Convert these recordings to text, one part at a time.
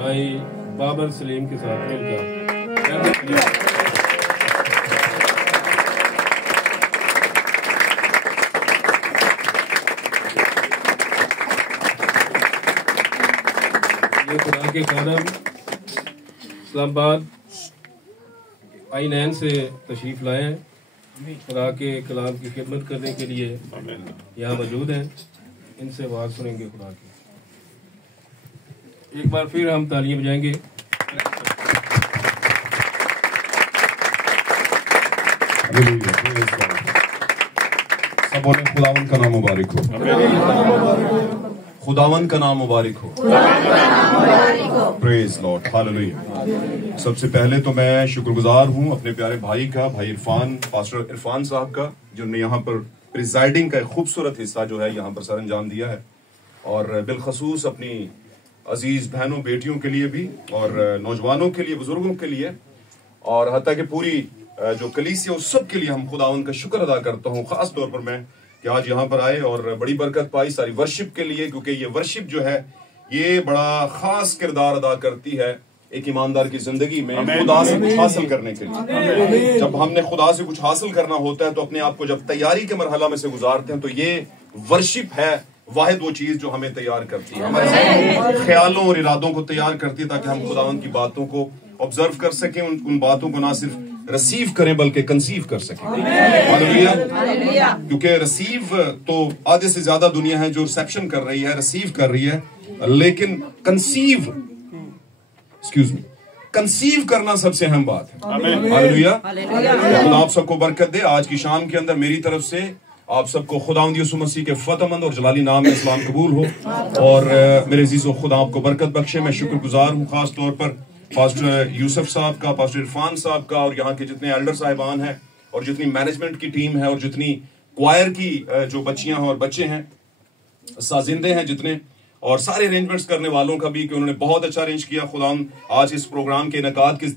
भाई बाबर सलीम के साथ मिलकर ये खुदा के खादम इस्लामाबाद आई9 से तशरीफ लाए हैं, खुदा के कलाम की खिदमत करने के लिए यहाँ मौजूद हैं। इनसे आवाज़ सुनेंगे खुदा की। एक बार फिर हम तालियां बजाएंगे। सब बोले खुदावन का नाम मुबारक हो, खुदावन का नाम मुबारक हो, प्रेज लॉर्ड, हालेलुया। सबसे पहले तो मैं शुक्रगुजार हूं अपने प्यारे भाई का, भाई इरफान, पास्टर इरफान साहब का, जिन्होंने यहाँ पर प्रिजाइडिंग का एक खूबसूरत हिस्सा जो है यहाँ पर सर अंजाम दिया है, और बिलखसूस अपनी अजीज बहनों बेटियों के लिए भी, और नौजवानों के लिए, बुजुर्गों के लिए, और हत्ता कि पूरी जो कलीसिया उस सब के लिए हम खुदावन का शुक्र अदा करता हूँ। खास तौर पर मैं कि आज यहाँ पर आए और बड़ी बरकत पाई सारी वर्शिप के लिए, क्योंकि ये वर्शिप जो है ये बड़ा खास किरदार अदा करती है एक ईमानदार की जिंदगी में खुदा से कुछ हासिल करने के लिए। जब हमने खुदा से कुछ हासिल करना होता है तो अपने आप को जब तैयारी के मरहला में से गुजारते हैं, तो ये वर्शिप है वाहिद वो चीज जो हमें तैयार करती है, हमारे ख्यालों और इरादों को तैयार करती है, ताकि हम खुदावन की बातों को ऑब्जर्व कर सकें, उन बातों को ना सिर्फ रिसीव करें बल्कि कंसीव कर सकें। हालेलुया। क्योंकि रिसीव तो आधे से ज्यादा दुनिया है जो रिसेप्शन कर रही है, रिसीव कर रही है, लेकिन कंसीव करना सबसे अहम बात है। हालेलुया। खुदा आप सबको बरकत दे। आज की शाम के अंदर मेरी तरफ से आप सबको खुदावंद यीशु मसीह के फतहमंद और जलाली नाम में इस्लाम कबूल हो, और मेरे अजीजों खुदा आपको बरकत बख्शे। मैं शुक्रगुजार हूँ खास तौर पर पास्टर यूसुफ साहब का, पास्टर इरफान साहब का, और यहाँ के जितने एल्डर साहिबान हैं, और जितनी मैनेजमेंट की टीम है, और जितनी क्वायर की जो बच्चियां हैं और बच्चे हैं, साजिंदे हैं जितने, और सारे अरेंजमेंट्स करने वालों का भी, कि उन्होंने बहुत अच्छा अरेंज किया। खुदा आज इस प्रोग्राम के इनकाद की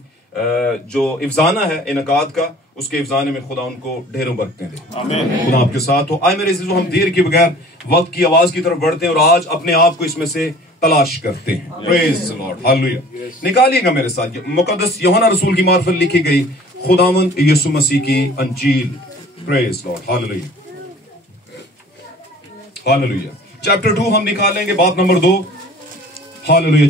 जो इफ्जाना है इनकाद का, उसके इफ्जाने में खुदा उनको ढेरों बरकतें दे। खुदा आपके साथ हो। आए मेरे अजीजों, हम देर के बगैर वक्त की आवाज की तरफ बढ़ते हैं और आज अपने आप को इसमें से तलाश करते हैं। Praise the Lord, hallelujah. निकालिएगा मेरे साथ मुकद्दस यूहन्ना रसूल की मार्फत लिखी गई खुदावंद यीशु मसीह की अंजील। Praise Lord, hallelujah, hallelujah. Chapter 2 हम निकालेंगे, बात नंबर 2। हालेलुया।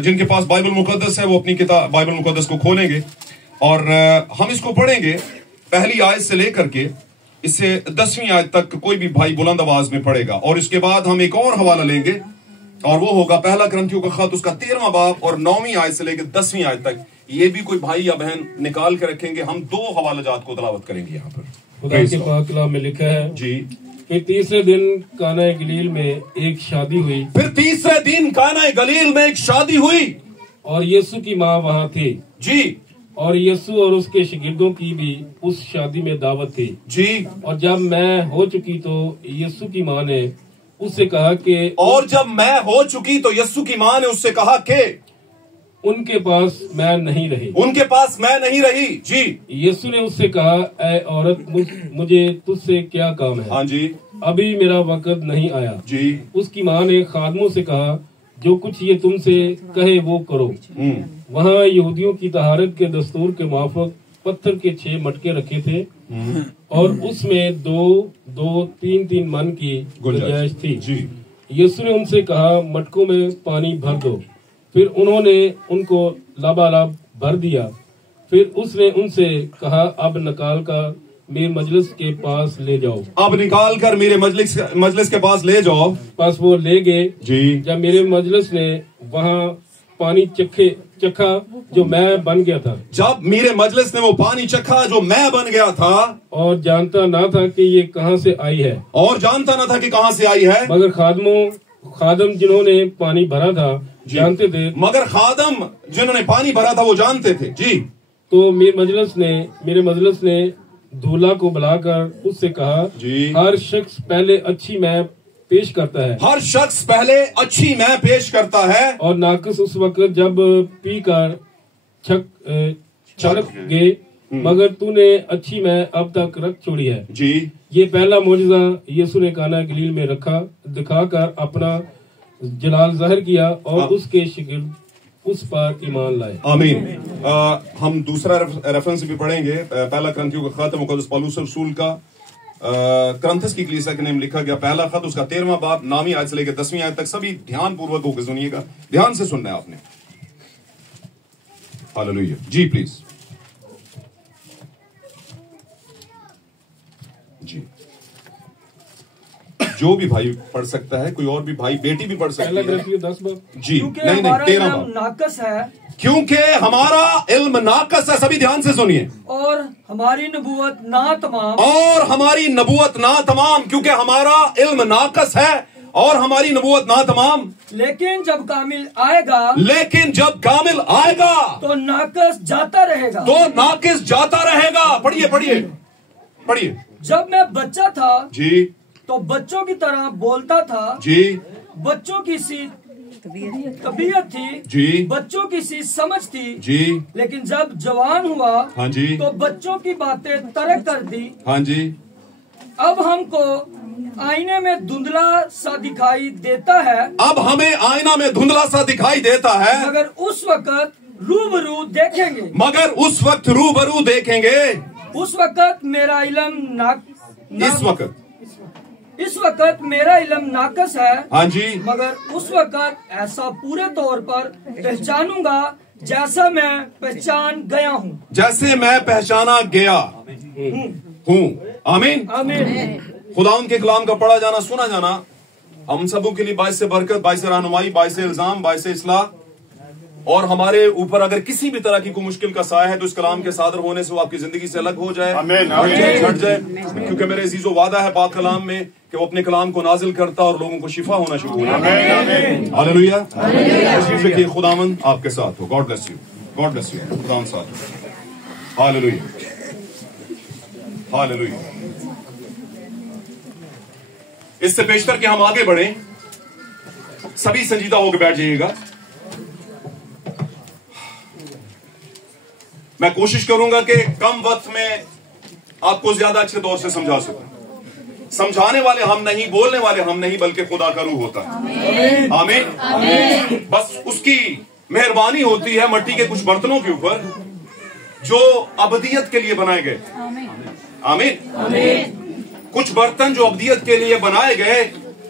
जिनके पास बाइबल मुकद्दस है वो अपनी किताब बाइबल मुकद्दस को खोलेंगे और हम इसको पढ़ेंगे पहली आयत से लेकर के इससे 10वीं आयत तक। कोई भी भाई बुलंद आवाज में पढ़ेगा, और इसके बाद हम एक और हवाला लेंगे, और वो होगा पहला करंथियों का खत, उसका 13वां बाब और 9वीं आयत से लेकर 10वीं आयत तक। ये भी कोई भाई या बहन निकाल के रखेंगे। हम 2 हवाला जात को तलावत करेंगे यहाँ पर। खुदा के पाक कलाम में लिखा है जी, फिर तीसरे दिन काना गलील में एक शादी हुई। फिर तीसरे दिन काना गलील में एक शादी हुई, और यीशु की माँ वहाँ थी जी, और यीशु और उसके शागिर्दों की भी उस शादी में दावत थी जी। और जब मैं हो चुकी तो यीशु की माँ ने उससे कहा कि और जब मैं हो चुकी तो यीशु की माँ ने उससे कहा कि उनके पास मैं नहीं रही, उनके पास मैं नहीं रही। जी। यीशु ने उससे कहा, ऐ औरत, मुझे तुझसे क्या काम है? हाँ जी, अभी मेरा वक्त नहीं आया। जी। उसकी माँ ने खादमों से कहा, जो कुछ ये तुमसे कहे वो करो। वहाँ यहूदियों की तहारत के दस्तूर के माफक पत्थर के 6 मटके रखे थे, और उसमें 2-3 मन की गुंजाइश थी। यीशु ने उनसे कहा, मटकों में पानी भर दो। फिर उन्होंने उनको लबालब भर दिया। फिर उसने उनसे कहा, अब निकाल कर मेरे मजलिस के पास ले जाओ। अब निकाल कर मेरे मजलिस के पास ले जाओ। पास वो ले गए जी। जब मेरे मजलिस ने वहाँ पानी चखा जो मैं बन गया था। जब मेरे मजलिस ने वो पानी चखा जो मैं बन गया था, और जानता ना था कि ये कहाँ से आई है, और जानता ना था कि कहाँ से आई है। मगर खादम जिन्होंने पानी भरा था जानते थे। मगर खादम जिन्होंने पानी भरा था वो जानते थे। जी। तो मेरे मजलिस ने दूल्हा को बुलाकर उससे कहा, जी। हर शख्स पहले अच्छी मैं पेश करता है, हर शख्स पहले अच्छी मैं पेश करता है, और नाकिस उस वक्त जब पीकर छलक गए, मगर तूने अच्छी मैं अब तक रख छोड़ी है। जी। ये पहला मौजज़ा यीशु ने काना गलील में दिखाकर अपना जलाल जाहिर किया, और उसके शागिर्द उस पर ईमान लाए। आमीन। हम दूसरा रेफरेंस भी पढ़ेंगे, पहला करंथियों का खत है मुकद्दस पौलुस रसूल का करंथस की कलीसिया के नाम लिखा गया पहला खत, उसका 13वां बाब 9वीं आयत से लेकर 10वीं आयत तक। सभी ध्यान पूर्वक होकर सुनिएगा, ध्यान से सुनना है आपने। हालेलुया। जी प्लीज जी, जो भी भाई पढ़ सकता है, कोई और भी भाई, बेटी भी पढ़ सकती है। 10 बाब जी नहीं 13 बाब। नाकस है, क्योंकि हमारा इल्म नाकस है। सभी ध्यान से सुनिए। और हमारी नबूवत ना तमाम, और हमारी नबूवत ना तमाम, क्योंकि हमारा इल्म नाकस है और हमारी नबूवत ना तमाम। लेकिन जब कामिल आएगा, लेकिन जब कामिल आएगा तो नाकस जाता रहेगा। तो नाकिस जाता रहेगा। पढ़िए पढ़िए पढ़िए। जब मैं बच्चा था जी तो बच्चों की तरह बोलता था, जी बच्चों की सी तबीयत थी, जी बच्चों की सी समझ थी। जी लेकिन जब जवान हुआ, हाँ जी तो बच्चों की बातें तरक कर दी। हाँ जी। अब हमको आईने में धुंधला सा दिखाई देता है, अब हमें आईना में धुंधला सा दिखाई देता है, मगर उस वक्त रूबरू देखेंगे। मगर उस वक्त रूबरू देखेंगे। उस वक्त मेरा इल्म इस वक्त मेरा इल्म नाकस है। हाँ जी। मगर उस वक्त ऐसा पूरे तौर पर पहचानूंगा जैसा मैं पहचान गया हूँ, जैसे मैं पहचाना गया हूँ। आमीन आमीन। खुदा उनके कलाम का पढ़ा जाना, सुना जाना हम सबों के लिए बाइस से बरकत, बाइस से रहनुमाई, बाइस से इल्जाम, बाइस से इस्लाह। और हमारे ऊपर अगर किसी भी तरह की कोई मुश्किल का साया है तो इस कलाम के सादर होने से वो आपकी जिंदगी से अलग हो जाए, हट जाए। क्योंकि मेरे अजीजों वादा है पाक कलाम में कि वो अपने कलाम को नाजिल करता और लोगों को शिफा होना शुरू हो जाए। हालेलुया। देखिए खुदावंद आपके साथ हो। God bless you, God bless you. खुदावंद साथ हो। Hallelujah, hallelujah. इससे पेशतर के हम आगे बढ़े, सभी संजीदा होकर बैठ जाइएगा। मैं कोशिश करूंगा कि कम वक्त में आपको ज्यादा अच्छे तौर से समझा सकूं। समझाने वाले हम नहीं, बोलने वाले हम नहीं, बल्कि खुदा का रूह होता है। आमीन। बस उसकी मेहरबानी होती है मट्टी के कुछ बर्तनों के ऊपर जो अबदियत के लिए बनाए गए। आमीन। कुछ बर्तन जो अबदियत के लिए बनाए गए,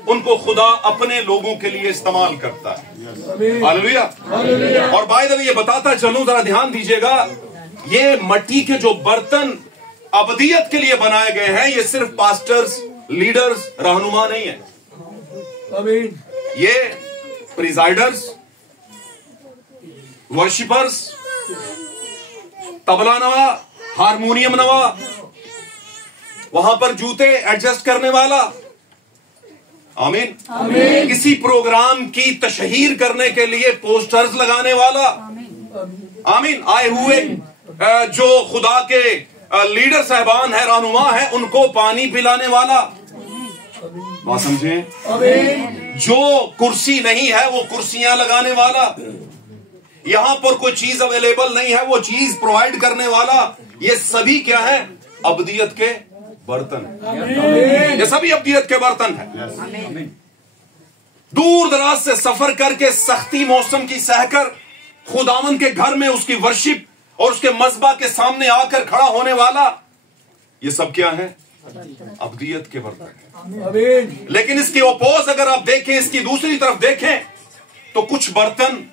उनको खुदा अपने लोगों के लिए इस्तेमाल करता है। हालेलुया। और बाय द वे ये बताता चलूं, जरा ध्यान दीजिएगा, ये मट्टी के जो बर्तन अबदियत के लिए बनाए गए हैं, ये सिर्फ पास्टर्स, लीडर्स, रहनुमा नहीं है। आमीन। ये प्रिजाइडर्स, वर्शिपर्स, तबला नवा, हारमोनियम नवा, वहां पर जूते एडजस्ट करने वाला, आमीन, किसी प्रोग्राम की तशहीर करने के लिए पोस्टर्स लगाने वाला, आमीन, आए हुए जो खुदा के लीडर साहबान है, रहनुमा है, उनको पानी पिलाने वाला, बात समझे, जो कुर्सी नहीं है वो कुर्सियां लगाने वाला, यहां पर कोई चीज अवेलेबल नहीं है वो चीज प्रोवाइड करने वाला, ये सभी क्या है? अबदियत के बर्तन। ये सभी अबदियत के बर्तन है। दूर दराज से सफर करके सख्ती मौसम की सहकर खुदावन के घर में उसकी वर्शिप और उसके मज़बा के सामने आकर खड़ा होने वाला, ये सब क्या है? अबदियत के बर्तन। लेकिन इसके ओपोज अगर आप देखें, इसकी दूसरी तरफ देखें, तो कुछ बर्तन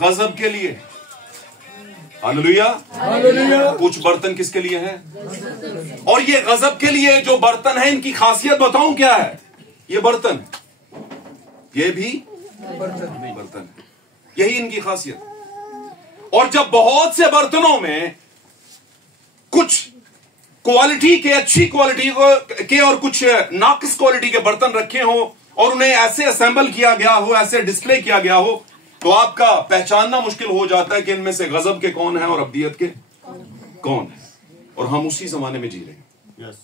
गजब के लिए, हालेलुया, कुछ बर्तन किसके लिए है? और ये गजब के लिए जो बर्तन है, इनकी खासियत बताऊं क्या है? ये बर्तन, ये भी बर्तन है, यही इनकी खासियत। और जब बहुत से बर्तनों में कुछ क्वालिटी के, अच्छी क्वालिटी के और कुछ नाकिस क्वालिटी के बर्तन रखे हो और उन्हें ऐसे असेंबल किया गया हो, ऐसे डिस्प्ले किया गया हो, तो आपका पहचानना मुश्किल हो जाता है कि इनमें से गजब के कौन है और अबदियत के कौन है। और हम उसी जमाने में जी रहे हैं,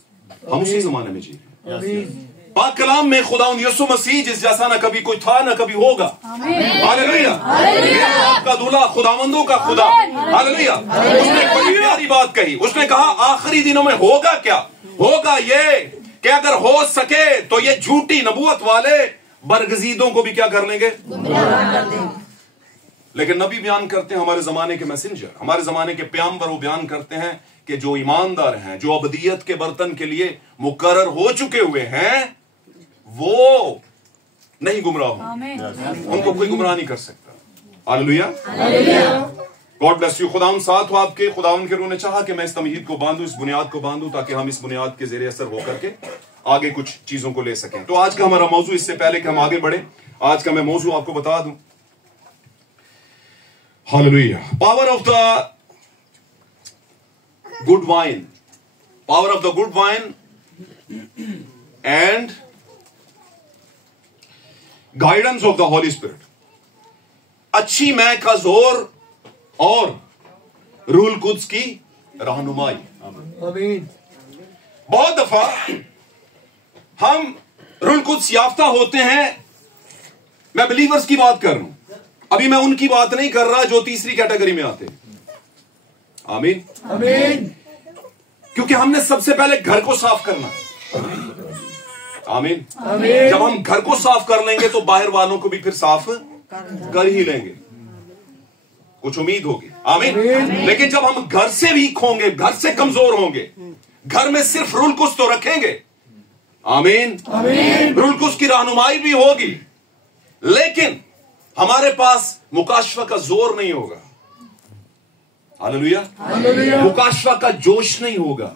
हम उसी जमाने में जी रहे हैं। पाक कलाम में खुदावंद यीशु मसीह जिस जैसा न कभी कोई था न कभी होगा, हालेलुया, आपका दूल्हा खुदावंदों का खुदा, हालेलुया, उसने बड़ी प्यारी बात कही। उसने कहा आखिरी दिनों में होगा क्या? होगा ये कि अगर हो सके तो ये झूठी नबूवत वाले बरगजीदों को भी क्या कर लेंगे? लेकिन नबी बयान करते हैं, हमारे जमाने के मैसेंजर, हमारे जमाने के पैगंबर, वो बयान करते हैं कि जो ईमानदार हैं, जो अबदियत के बर्तन के लिए मुकर्रर हो चुके हुए हैं, वो नहीं गुमराह होंगे, उनको कोई गुमराह नहीं कर सकता। Hallelujah, God bless you. खुदावन साथ हो आपके। खुदावन के रूह ने चाहा कि मैं इस तमहीद को बांधूं, इस बुनियाद को बांधूं, ताकि हम इस बुनियाद के ज़ेरे असर होकर के आगे कुछ चीजों को ले सकें। तो आज का हमारा मौजू, इससे पहले कि हम आगे बढ़े, आज का मैं मौजू आपको बता दूं। Hallelujah, power of the good wine, power of the good wine and guidance of the Holi spirit. अच्छी मैं का जोर और रूल कुद्स की रहनुमाई। बहुत दफा हम रूल कुद्स याफ्ता होते हैं। मैं बिलीवर्स की बात कर रहा हूं, अभी मैं उनकी बात नहीं कर रहा जो तीसरी कैटेगरी में आते हैं। आमीन, आमीन। क्योंकि हमने सबसे पहले घर को साफ करना है। आमीन, आमीन। जब हम घर को साफ कर लेंगे तो बाहर वालों को भी फिर साफ कर ही लेंगे, कुछ उम्मीद होगी। आमीन। लेकिन जब हम घर से वीक होंगे, घर से कमजोर होंगे, घर में सिर्फ रूल कुछ तो रखेंगे। आमीन, आमीन। रूल कुछ की रहनुमाई भी होगी, लेकिन हमारे पास मुकाशफा का जोर नहीं होगा। हालेलुया, मुकाशफा का जोश नहीं होगा।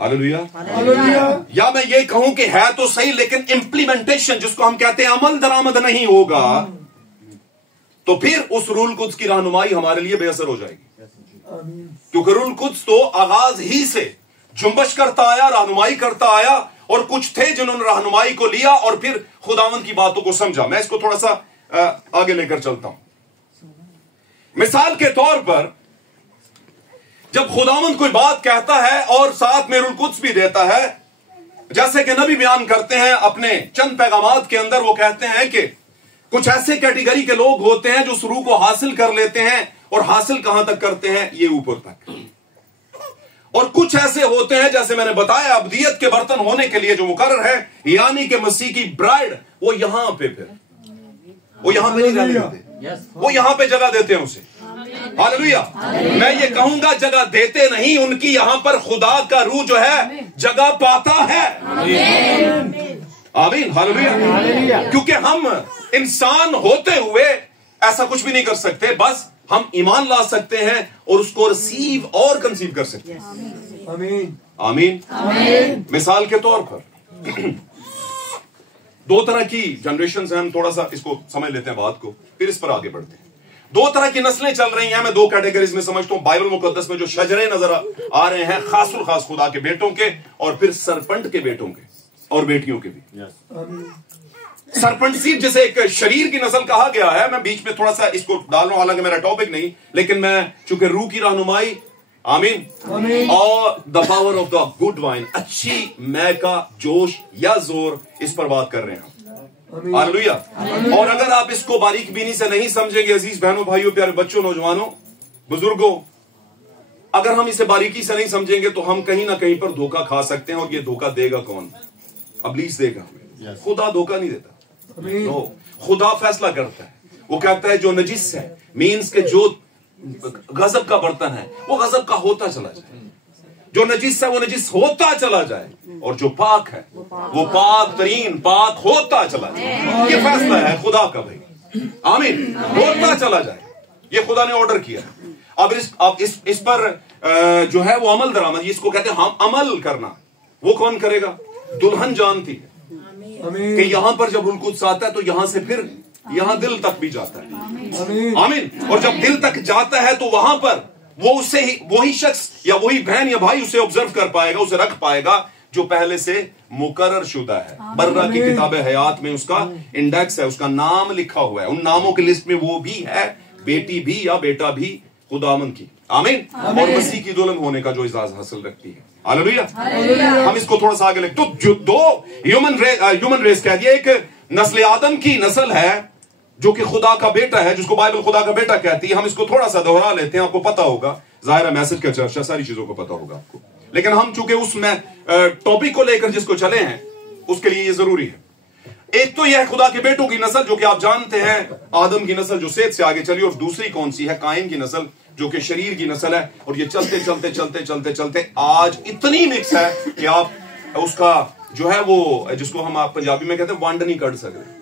Hallelujah, hallelujah. या मैं ये कहूं कि है तो सही, लेकिन इंप्लीमेंटेशन, जिसको हम कहते हैं अमल दरामद, नहीं होगा, तो फिर उस रूल कुद्स की रहनुमाई हमारे लिए बेअसर हो जाएगी। क्योंकि रूल कुद्स तो आगाज ही से जुम्बश करता आया, रहनुमाई करता आया, और कुछ थे जिन्होंने रहनुमाई को लिया और फिर खुदावंद की बातों को समझा। मैं इसको थोड़ा सा आगे लेकर चलता हूं। मिसाल के तौर पर, जब खुदावंद कोई बात कहता है और साथ में रूल कुद्स भी देता है, जैसे कि नबी बयान करते हैं अपने चंद पैगामात के अंदर, वो कहते हैं कि कुछ ऐसे कैटेगरी के लोग होते हैं जो उस रूह को हासिल कर लेते हैं, और हासिल कहां तक करते हैं? ये ऊपर तक। और कुछ ऐसे होते हैं, जैसे मैंने बताया, अब्दियत के बर्तन होने के लिए जो मुकर्रर है, यानी कि मसीह की ब्राइड, वो यहां पे, फिर वो यहां पे नहीं रहने देते, वो यहां पे जगह देते हैं उसे। हालेलुया। मैं ये कहूंगा, जगह देते नहीं, उनकी यहां पर खुदा का रूह जो है जगह पाता है। आमीन, हालेलुया। क्योंकि हम इंसान होते हुए ऐसा कुछ भी नहीं कर सकते, बस हम ईमान ला सकते हैं और उसको रिसीव और कंसीव कर सकते हैं। आमीन, आमीन, आमीन। मिसाल के तौर पर दो तरह की जनरेशन है, हम थोड़ा सा इसको समझ लेते हैं बात को, फिर इस पर आगे बढ़ते हैं। दो तरह की नस्लें चल रही हैं, मैं दो कैटेगरीज में समझता हूं। बाइबल मुकद्दस में जो शजरे नजर आ रहे हैं, खासुल खास खुदा के बेटों के, और फिर सरपंट के बेटों के और बेटियों के भी। सरपंट सीड जिसे एक शरीर की नस्ल कहा गया है, मैं बीच में थोड़ा सा इसको डाल रहा हूं, हालांकि मेरा टॉपिक नहीं, लेकिन मैं चूंकि रूह की रहनुमाई, आमीन, और the power of the good wine, अच्छी मैं का जोश या जोर, इस पर बात कर रहे हैं। हालेलुया। और अगर आप इसको बारीक बीनी से नहीं समझेंगे, अजीज बहनों, भाइयों, प्यारे बच्चों, नौजवानों, बुजुर्गों, अगर हम इसे बारीकी से नहीं समझेंगे तो हम कहीं ना कहीं पर धोखा खा सकते हैं। और ये धोखा देगा कौन? इब्लीस देगा हमें। खुदा धोखा नहीं देता। तो खुदा फैसला करता है। वो कहता है जो नजिस है, मीन्स के जो गजब का बर्तन है, वो गजब का होता चला जाए, जो नजिस है वो नजिस होता चला जाए, और जो पाक है वो पाक तरीन पाक होता चला जाए। ये फैसला है खुदा का भाई। आमीन, होता चला जाए, ये खुदा ने ऑर्डर किया है। अब इस पर जो है वो अमल दरामद, इसको कहते हैं हम अमल करना। वो कौन करेगा? दुल्हन जानती है कि यहां पर जब रूह कुद्स आता है तो यहां से फिर यहां दिल तक भी जाता है। आमीन। और जब दिल तक जाता है तो वहां पर वो उससे ही, वही शख्स या वही बहन या भाई उसे ऑब्जर्व कर पाएगा, उसे रख पाएगा, जो पहले से मुकर्रर शुदा है। बर्रा की किताब हयात में उसका इंडेक्स है, उसका नाम लिखा हुआ है। उन नामों की लिस्ट में वो भी है, बेटी भी या बेटा भी खुदावन की। आमीन। और मसीह की दुल्हन होने का जो इजाज हासिल रखती है। हालेलुया। हम इसको थोड़ा सा आगे लेते, तो जो दो ह्यूमन रेस कह दिया, एक नस्ल आदम की नस्ल है जो कि खुदा का बेटा है, जिसको बाइबल खुदा का बेटा कहती है। हम इसको थोड़ा सा दोहरा लेते हैं, आपको पता होगा, जाहिर है मैसेज का चर्चा, सारी चीजों को पता होगा आपको, लेकिन हम चूंकि उसमें टॉपिक को लेकर जिसको चले हैं उसके लिए ये जरूरी है। एक तो यह खुदा के बेटों की नस्ल जो कि आप जानते हैं, आदम की नस्ल जो सेत से आगे चली, और दूसरी कौन सी है? कायन की नस्ल जो कि शरीर की नस्ल है। और ये चलते चलते चलते चलते चलते आज इतनी मिक्स है कि आप उसका जो है वो, जिसको हम आप पंजाबी में कहते हैं वंड नहीं कट सकते।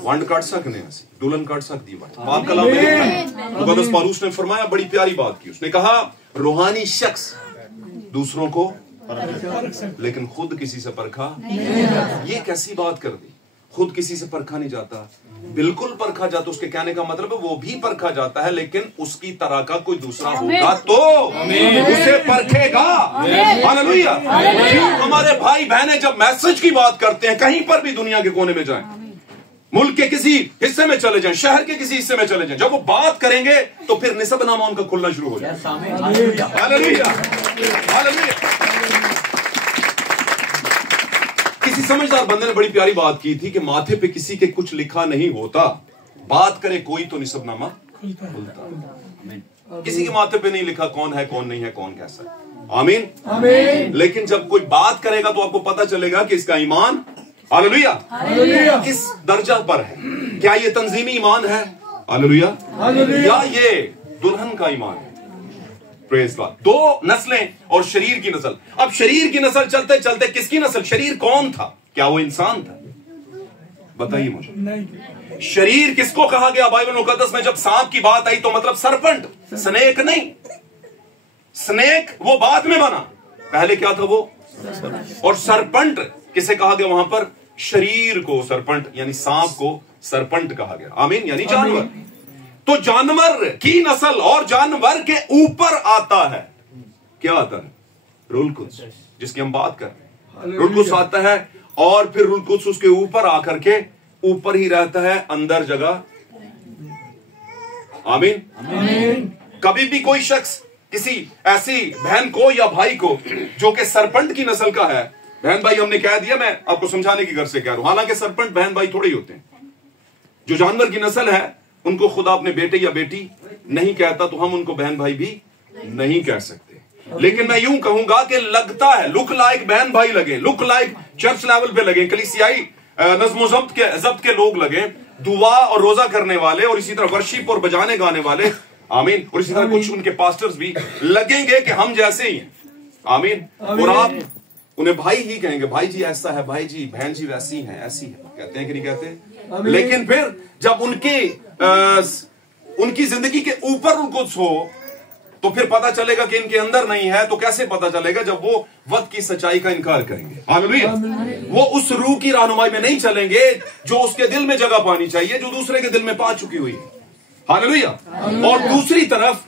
वंड काट सकने, दुल्हन काट सकती है। पाक कलाम में लिखा है, मुकद्दस पौलुस ने फरमाया, बड़ी प्यारी बात की। उसने कहा रूहानी शख्स दूसरों को लेकिन खुद किसी से परखा। ये कैसी बात कर दी? खुद किसी से परखा नहीं जाता, बिल्कुल परखा जाता। उसके कहने का मतलब है वो भी परखा जाता है, लेकिन उसकी तरह का कोई दूसरा होगा तो उसे परखेगा। हालेलुया। हमारे भाई बहनें जब मैसेज की बात करते हैं, कहीं पर भी दुनिया के कोने में जाएं, मुल्क के किसी हिस्से में चले जाएं, शहर के किसी हिस्से में चले जाएं, जब वो बात करेंगे तो फिर निसबनामा उनका खुलना शुरू हो जाए। Hallelujah, hallelujah. किसी समझदार बंदे ने बड़ी प्यारी बात की थी कि माथे पे किसी के कुछ लिखा नहीं होता, बात करे कोई तो निसबनामा खुलता। किसी के माथे पे नहीं लिखा कौन है, कौन नहीं है, कौन कैसा है। आमीन, आमीन। लेकिन जब कोई बात करेगा तो आपको पता चलेगा कि इसका ईमान हालेलुया किस दर्जा पर है। क्या ये तंजीमी ईमान है हालेलुया, या ये दुल्हन का ईमान है? Praise God. दो नस्लें और शरीर की नस्ल। अब शरीर की नस्ल चलते चलते किसकी नस्ल? शरीर कौन था? क्या वो इंसान था? बताइए मुझे। शरीर किसको कहा गया बाइबल मुकद्दस में? जब सांप की बात आई तो मतलब सरपंट, स्नेक नहीं। स्नेक वो बाद में बना, पहले क्या था वो? और सरपंट किसे कहा गया वहां पर? शरीर को सरपंट, यानी सांप को सरपंट कहा गया। आमीन, यानी जानवर। तो जानवर की नस्ल और जानवर के ऊपर आता है, क्या आता है? रूल कुद्स, जिसकी हम बात कर रहे हैं। रूल कुद्स आता है और फिर रूल कुद्स उसके ऊपर आकर के ऊपर ही रहता है, अंदर जगह। आमीन, आमीन। कभी भी कोई शख्स किसी ऐसी बहन को या भाई को जो कि सरपंट की नस्ल का है, बहन भाई हमने कह दिया, मैं आपको समझाने की घर से कह रहा हूं, हालांकि सरपंच बहन भाई थोड़े ही होते हैं। जो जानवर की नस्ल है उनको खुदा अपने बेटे या बेटी नहीं कहता, तो हम उनको बहन भाई भी नहीं कह सकते। लेकिन मैं यूं कहूंगा कि लगता है लुक लाइक बहन भाई लगे, लुक लाइक चर्च लेवल पे लगे, कलीसियाई नज़्म ज़ब्त के लोग लगे, दुआ और रोजा करने वाले, और इसी तरह वर्शिप और बजाने गाने वाले। आमीन। और इसी तरह कुछ उनके पास्टर्स भी लगेंगे कि हम जैसे ही हैं। आमीन। और आप उन्हें भाई ही कहेंगे, भाई जी ऐसा है, भाई जी बहन जी वैसी है, ऐसी है, कहते हैं कि नहीं कहते? लेकिन फिर जब उनकी जिंदगी के ऊपर उनको हो तो फिर पता चलेगा कि इनके अंदर नहीं है। तो कैसे पता चलेगा? जब वो वक्त की सच्चाई का इनकार करेंगे। हालेलुया। वो उस रूह की रहनुमाई में नहीं चलेंगे जो उसके दिल में जगह पानी चाहिए, जो दूसरे के दिल में पा चुकी हुई है। हालेलुया। और दूसरी तरफ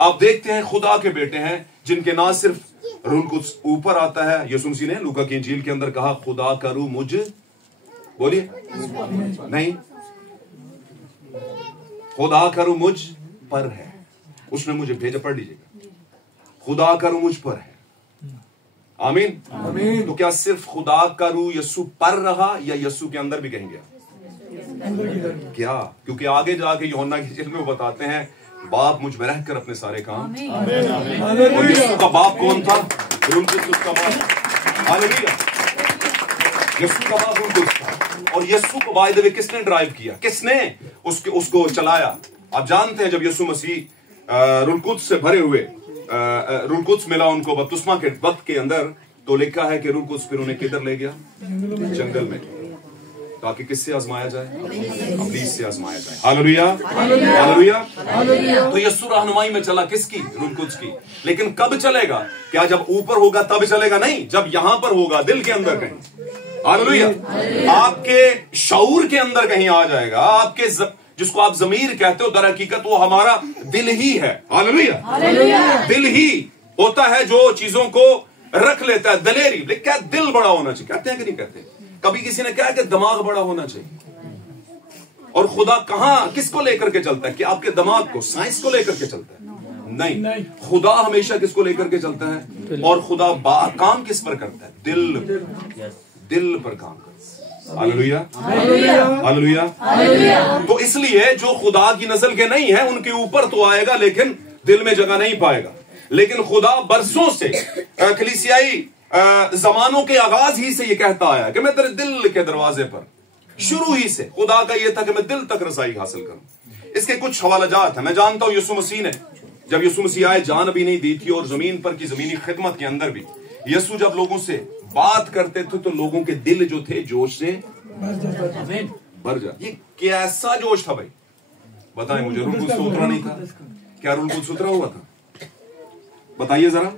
आप देखते हैं खुदा के बेटे हैं जिनके ना सिर्फ रूह कुद्स ऊपर आता है। यीशु मसीह ने लूका की इंजील के अंदर कहा, खुदा का रूह मुझ, बोलिए नहीं, खुदा का रूह मुझ पर है, उसने मुझे भेजा। पढ़ लीजिएगा, खुदा का रूह मुझ पर है। आमीन, आमीन। तो क्या सिर्फ खुदा का रूह यीशु पर रहा या यीशु के अंदर भी कहीं गया? क्या? क्योंकि आगे जाके यूहन्ना की इंजील में वो बताते हैं, बाप मुझ में रहकर अपने सारे काम। और यीशु का बाप कौन था? रूह कुद्स उसका बाप। हालेलुया। यीशु का बाप रूह कुद्स था। और यीशु को बाय द वे किसने ड्राइव किया? किसने उसको चलाया? आप जानते हैं जब यीशु मसीह रूह कुद्स से भरे हुए, रूह कुद्स मिला उनको बपतिस्मा के वक्त के अंदर, तो लिखा है कि रूह कुद्स फिर उन्हें किधर ले गया? जंगल में, ताकि किससे आजमाया जाए? इब्लीस से आजमाया जाए। Hallelujah, hallelujah. तो यीशु रहनुमाई में चला किसकी? रूह कुद्स की। लेकिन कब चलेगा? क्या जब ऊपर होगा तब चलेगा? नहीं, जब यहां पर होगा, दिल के अंदर कहीं। हालेलुया। आपके शऊर के अंदर कहीं आ जाएगा। आपके जिसको आप जमीर कहते हो, दर हकीकत वो हमारा दिल ही है। हालेलुया। दिल ही होता है जो चीजों को रख लेता है। दलेरी, लेकिन क्या दिल बड़ा होना चाहिए? कहते हैं कि नहीं कहते? कभी किसी ने कहा कि दिमाग बड़ा होना चाहिए। और खुदा कहां किसको लेकर के चलता है? कि आपके दिमाग को, साइंस को लेकर के चलता है? नहीं, खुदा हमेशा किसको लेकर के चलता है? और खुदा काम किस पर करता है? दिल पर काम करता है। Hallelujah, hallelujah. तो इसलिए जो खुदा की नस्ल के नहीं है उनके ऊपर तो आएगा, लेकिन दिल में जगह नहीं पाएगा। लेकिन खुदा बरसों से कलीसियाई जमानों के आगाज ही से ये कहता आया कि मैं तेरे दिल के दरवाजे पर, शुरू ही से खुदा का ये था कि मैं दिल तक रसाई हासिल करूं। इसके कुछ हवालाजात है। मैं जानता हूं यीशु मसीह ने, जब यीशु मसीह आए, जान भी नहीं दी थी, और जमीन पर की जमीनी खिदमत के अंदर भी यीशु जब लोगों से बात करते थे तो लोगों के दिल जो थे जोश से भर जा। ये कैसा जोश था भाई, बताएं मुझे। रूह कुद्स उतरा नहीं था क्या? रूह कुद्स उतरा हुआ था? बताइए जरा,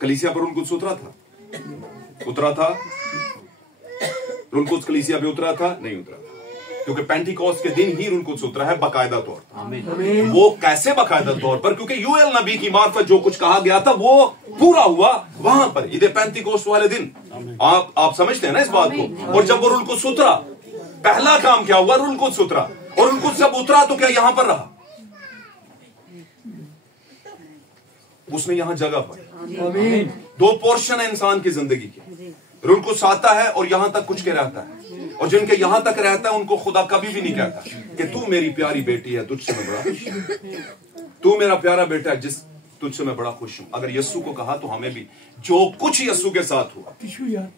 कलीसिया पर रूह कुद्स उतरा था? उतरा था? रूह कुद्स कलीसिया पे उतरा था? नहीं उतरा था, क्योंकि पेंटिकॉस्ट के दिन ही रूह कुद्स उतरा है बाकायदा तौर पर। वो कैसे बाकायदा तौर पर? क्योंकि यूएल नबी की मार्फत जो कुछ कहा गया था वो पूरा हुआ वहां पर, ईद पेंटिकॉस्ट वाले दिन। आप समझते हैं ना इस बात को। और जब वो रूह कुद्स उतरा, पहला काम क्या हुआ? रूह कुद्स उतरा। और रूह कुद्स जब उतरा तो क्या यहां पर रहा? उसने यहां जगह पर। दो पोर्शन है इंसान की जिंदगी के, रूह कुद्स आता है और यहां तक कुछ के रहता है, और जिनके यहां तक रहता है उनको खुदा कभी भी नहीं कहता कि तू मेरी प्यारी बेटी है, तुझसे मैं बड़ा खुश हूं, तू मेरा प्यारा बेटा है, जिस तुझसे मैं बड़ा खुश हूं। अगर यस्सु को कहा तो हमें भी जो कुछ यस्सु के साथ हुआ,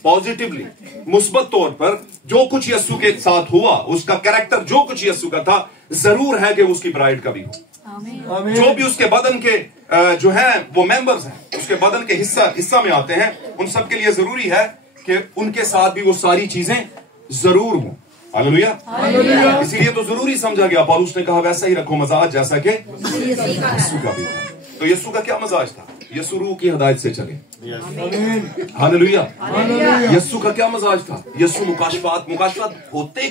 पॉजिटिवली मुस्बत तौर पर जो कुछ यस्सु के साथ हुआ, उसका कैरेक्टर जो कुछ यस्सु का था, जरूर है कि उसकी ब्राइड का भी हो। जो भी उसके बदन के जो है वो मेंबर्स हैं, उसके बदन के हिस्सा में आते हैं, उन सब के लिए जरूरी है कि उनके साथ भी वो सारी चीजें जरूर हों। हालेलुया। इसीलिए तो जरूरी समझा गया, पौलुस ने कहा वैसा ही रखो मजाज जैसा कि यीशु का भी था। तो यीशु का क्या मजाज था? यीशु रूह की हिदायत से चले। हालेलुया। यीशु का क्या मजाज था? यीशु मुकाशफात होते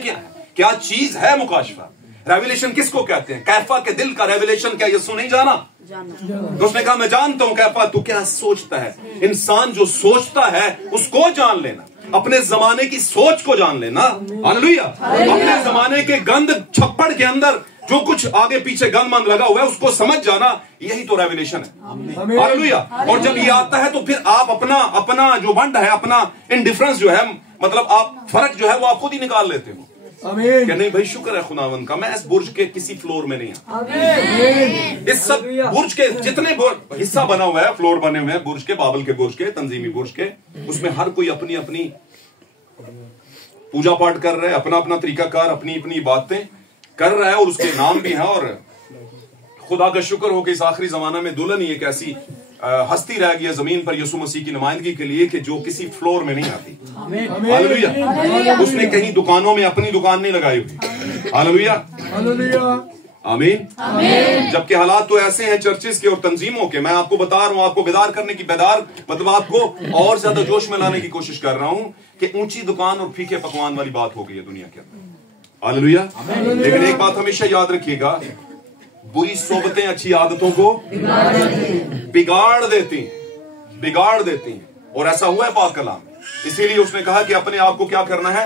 क्या चीज है मुकाशफात? रेवलेशन किसको कहते हैं? कैफा के दिल का रेवलेशन क्या यीशु नहीं जाना? तो उसने कहा मैं जानता हूं कैफा तू क्या सोचता है। इंसान जो सोचता है उसको जान लेना, अपने जमाने की सोच को जान लेना। हालेलुया। अपने जमाने के गंद छप्पड़ के अंदर जो कुछ आगे पीछे गंद मंद लगा हुआ है उसको समझ जाना, यही तो रेवलेशन है। हालेलुया। और जब ये आता है तो फिर आप अपना जो वंड है, अपना इनडिफरेंस जो है, मतलब आप फर्क जो है वो आप खुद ही निकाल लेते हो। कि नहीं भाई शुक्र है खुदावंद का, मैं इस बुर्ज के किसी फ्लोर में नहीं हूं। इस सब बुर्ज के जितने हिस्सा बना हुआ है, फ्लोर बने हुए हैं बुर्ज के, बाबल के बुर्ज के, तंजीमी बुर्ज के, उसमें हर कोई अपनी अपनी पूजा पाठ कर रहा है, अपना अपना तरीकाकार, अपनी अपनी बातें कर रहा है, और उसके नाम भी हैं। और खुदा का शुक्र हो कि इस आखिरी जमाना में दुल्हन ही एक ऐसी हस्ती रह गई है जमीन पर यीशु मसीह की नुमाइंदगी के लिए कि जो किसी फ्लोर में नहीं आती। हालेलुया। उसने कहीं दुकानों में अपनी दुकान नहीं लगाई हुई। हालेलुया। आमीन। जबकि हालात तो ऐसे हैं चर्चिस के और तंजीमों के, मैं आपको बता रहा हूं, आपको बेदार करने की मतलब आपको और ज्यादा जोश में लाने की कोशिश कर रहा हूं कि ऊंची दुकान और फीके पकवान वाली बात हो गई है दुनिया के अंदर। हालेलुया। लेकिन एक बात हमेशा याद रखिएगा, बुरी सोबतें अच्छी आदतों को बिगाड़ देती हैं। और ऐसा हुआ है पाक कलाम में। इसीलिए उसने कहा कि अपने आप को क्या करना है?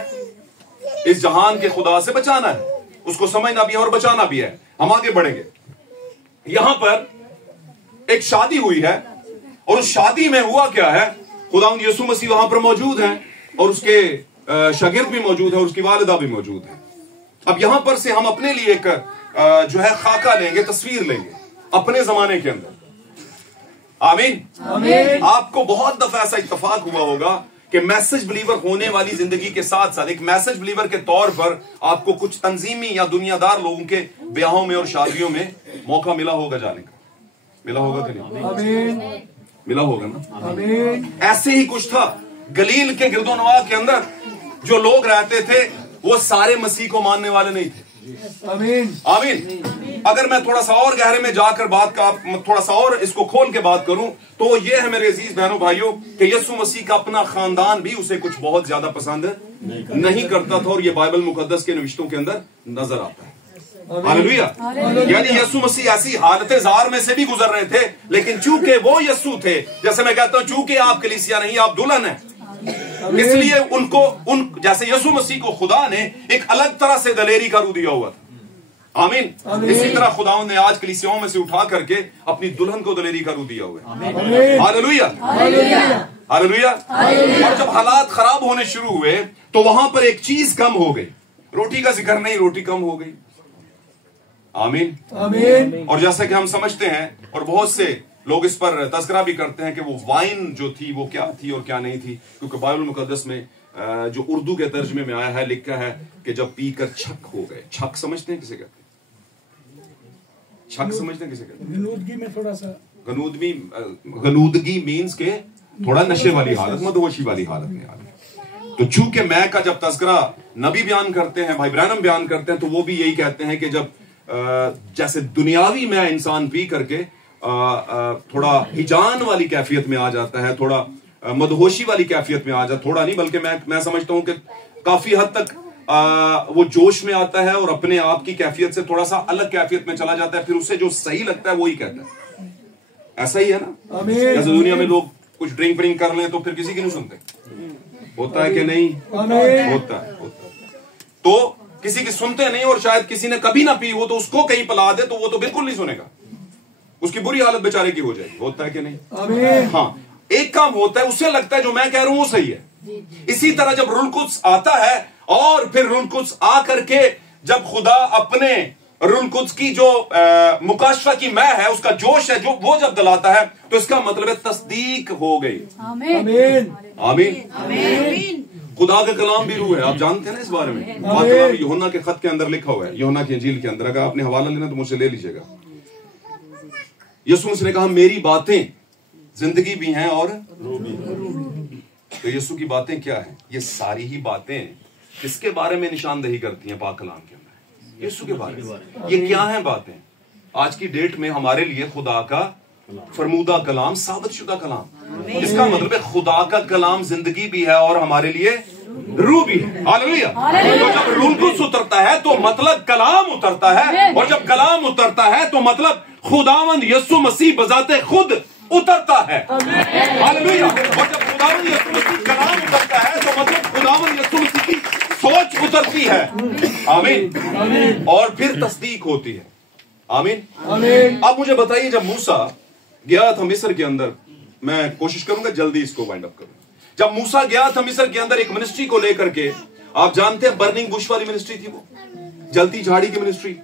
इस जहान के खुदा से बचाना है, उसको समझना भी है और बचाना भी है। हम आगे बढ़ेंगे। यहां पर एक शादी हुई है, और उस शादी में हुआ क्या है? खुदावंद यीशु मसीह वहां पर मौजूद हैं, और उसके शागिर्द भी मौजूद है, और उसकी वालिदा भी मौजूद है। अब यहां पर से हम अपने लिए एक जो है खाका लेंगे, तस्वीर लेंगे अपने जमाने के अंदर। आमीन। आपको बहुत दफा ऐसा इत्तेफाक हुआ होगा कि मैसेज बिलीवर होने वाली जिंदगी के साथ साथ एक मैसेज बिलीवर के तौर पर आपको कुछ तंजीमी या दुनियादार लोगों के ब्याहों में और शादियों में मौका मिला होगा जाने का। मिला होगा कि नहीं? मिला होगा ना। ऐसे ही कुछ था गलील के गिरदोनवा के अंदर। जो लोग रहते थे वो सारे मसीह को मानने वाले नहीं थे। आमीन। अगर मैं थोड़ा सा और गहरे में जाकर थोड़ा सा और इसको खोल के बात करूं तो ये है मेरे अजीज बहनों भाइयों कि यीशु मसीह का अपना खानदान भी उसे कुछ बहुत ज्यादा पसंद नहीं करता था, और ये बाइबल मुकद्दस के नविश्तों के अंदर नजर आता है। हालेलुया। यानी यीशु मसीह ऐसी हालत जार में से भी गुजर रहे थे, लेकिन चूंकि वो यीशु थे, जैसे मैं कहता हूं चूंकि आप कलीसिया नहीं, आप दुल्हन है, इसलिए उनको जैसे यीशु मसीह को खुदा ने एक अलग तरह से दलेरी का रूह दिया हुआ था। आमीन। इसी तरह खुदावंद ने आज कलीसियाओं में से उठा करके अपनी दुल्हन को दलेरी का रूह दिया हुआ है। हालेलुया। हालेलुया। और जब हालात खराब होने शुरू हुए तो वहां पर एक चीज कम हो गई। रोटी का जिक्र नहीं, रोटी कम हो गई। आमीन। और जैसा कि हम समझते हैं और बहुत से लोग इस पर तज़किरा भी करते हैं कि वो वाइन जो थी वो क्या थी और क्या नहीं थी, क्योंकि बाइबल मुकद्दस में जो उर्दू के तर्जमे में आया है, लिखा है कि जब पीकर छक हो गए। छक समझते हैं किसे कहते हैं? छक समझते हैं किसे कहते हैं? गनूदगी में थोड़ा सा, गनूदगी मीन्स के थोड़ा नशे वाली हालत, मदहोशी वाली हालत में आ गए। तो चूंकि मैं का जब तज़किरा नबी बयान करते हैं, भाई ब्रैनम बयान करते हैं, तो वो भी यही कहते हैं कि जब जैसे दुनियावी मैं इंसान पी करके थोड़ा हिजान वाली कैफियत में आ जाता है, थोड़ा मदहोशी वाली कैफियत में आ जाता, थोड़ा नहीं बल्कि मैं समझता हूं कि काफी हद तक वो जोश में आता है और अपने आप की कैफियत से थोड़ा सा अलग कैफियत में चला जाता है, फिर उससे जो सही लगता है वो ही कहता है। ऐसा ही है ना, जैसे दुनिया में लोग कुछ ड्रिंक व्रिंक कर लें तो फिर किसी की नहीं सुनते, होता है कि नहीं? होता है। तो किसी की सुनते नहीं, और शायद किसी ने कभी ना पी हो तो उसको कहीं पिला दे तो वो तो बिल्कुल नहीं सुनेगा, उसकी बुरी हालत बेचारे की हो जाएगी। होता है कि नहीं? हाँ, एक काम होता है, उससे लगता है जो मैं कह रहा हूं वो सही है। इसी तरह जब रूहुल कुद्स आता है और फिर रूहुल कुद्स आ करके जब खुदा अपने रूहुल कुद्स की जो मुकाशफा की मैं है, उसका जोश है, जो वो जब दिलाता है, तो इसका मतलब है तस्दीक हो गई। आमीन आमीन। खुदा का कलाम भी रूह है, आप जानते हैं ना इस बारे में। कलाम यूहन्ना के खत के अंदर लिखा हुआ है, यूहन्ना की इंजील के अंदर। अगर आपने हवाला लेना तो मुझसे ले लीजिएगा। यीशु मसीह ने कहा मेरी बातें जिंदगी भी हैं और रूह भी। तो यीशु की बातें क्या है? ये सारी ही बातें किसके बारे में निशानदही करती हैं पाक कलाम के अंदर? यीशु के बारे में। ये क्या है बातें? आज की डेट में हमारे लिए खुदा का फरमूदा कलाम, साबित शुदा कलाम। इसका मतलब है खुदा का कलाम जिंदगी भी है और हमारे लिए रूह भी है। हालेलुया। तो जब रूह कुद्स उतरता है तो मतलब कलाम उतरता है, और जब कलाम उतरता है तो मतलब खुदावंद यीशु मसीह बजाते खुद उतरता है। हालेलुया। और जब खुदावंद यीशु मसीह कलाम उतरता है तो मतलब खुदावंद यीशु मसीह की सोच उतरती है। आमीन। और फिर तस्दीक होती है। आमीन। अब मुझे बताइए, जब मूसा गया था मिस्र के अंदर, मैं कोशिश करूंगा जल्दी इसको वाइंड अप करूं। जब मूसा गया था मिस्र के अंदर एक मिनिस्ट्री को लेकर के, आप जानते हैं बर्निंग बुश वाली मिनिस्ट्री थी, वो जलती झाड़ी की मिनिस्ट्री।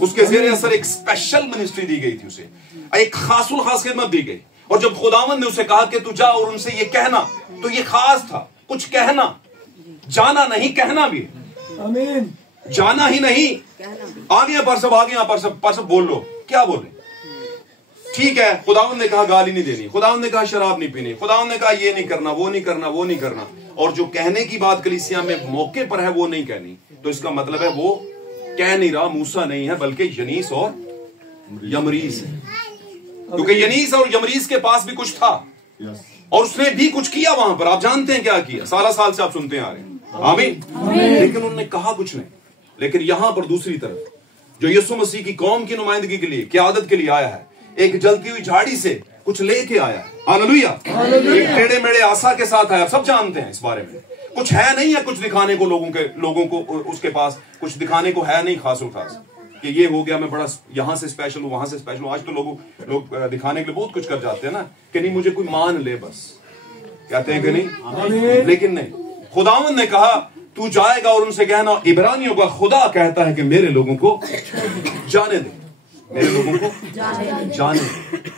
उसके ज़ेरे असर एक स्पेशल मिनिस्ट्री दी गई थी, उसे एक खासुल खास खिदमत दी गई। और जब खुदावंद ने उसे कहा कि तू जा और उनसे ये कहना, तो ये खास था, कुछ कहना, जाना नहीं कहना भी। आमीन। जाना ही नहीं, आगे पर सब, आगे पर सब बोल लो, क्या बोले? ठीक है, खुदावंद ने कहा गाली नहीं देनी, खुदावंद ने कहा शराब नहीं पीनी, खुदावंद ने कहा ये नहीं करना, वो नहीं करना, वो नहीं करना, और जो कहने की बात कलीसिया में मौके पर है वो नहीं कहनी। तो इसका मतलब है वो कह नहीं रहा मूसा नहीं है, बल्कि यनीस और यमरीस है। क्योंकि यनीस और यमरीस के पास भी कुछ था और उसने भी कुछ किया वहां पर। आप जानते हैं क्या किया, साल से आप सुनते आ रहे हैं। आमीन। लेकिन उन्होंने कहा कुछ नहीं। लेकिन यहां पर दूसरी तरफ जो यीशु मसीह की कौम की नुमाइंदगी के लिए, क़यादत के लिए आया है, एक जलती हुई झाड़ी से कुछ लेके आया है। हालेलुया। एक टेढ़े मेढ़े आसा के साथ आया। सब जानते हैं इस बारे में। कुछ है नहीं है, कुछ दिखाने को लोगों को उसके पास कुछ दिखाने को है नहीं खासो खास कि ये हो गया, मैं बड़ा यहां से स्पेशल हूं, वहां से स्पेशल हूं। आज तो लोग दिखाने के लिए बहुत कुछ कर जाते हैं ना, कि नहीं मुझे कोई मान ले, बस कहते हैं कि नहीं। लेकिन नहीं, खुदावंद ने कहा तू जाएगा और उनसे कहना, इब्रानियों का खुदा कहता है कि मेरे लोगों को जाने दे, मेरे लोगों को जाने दे।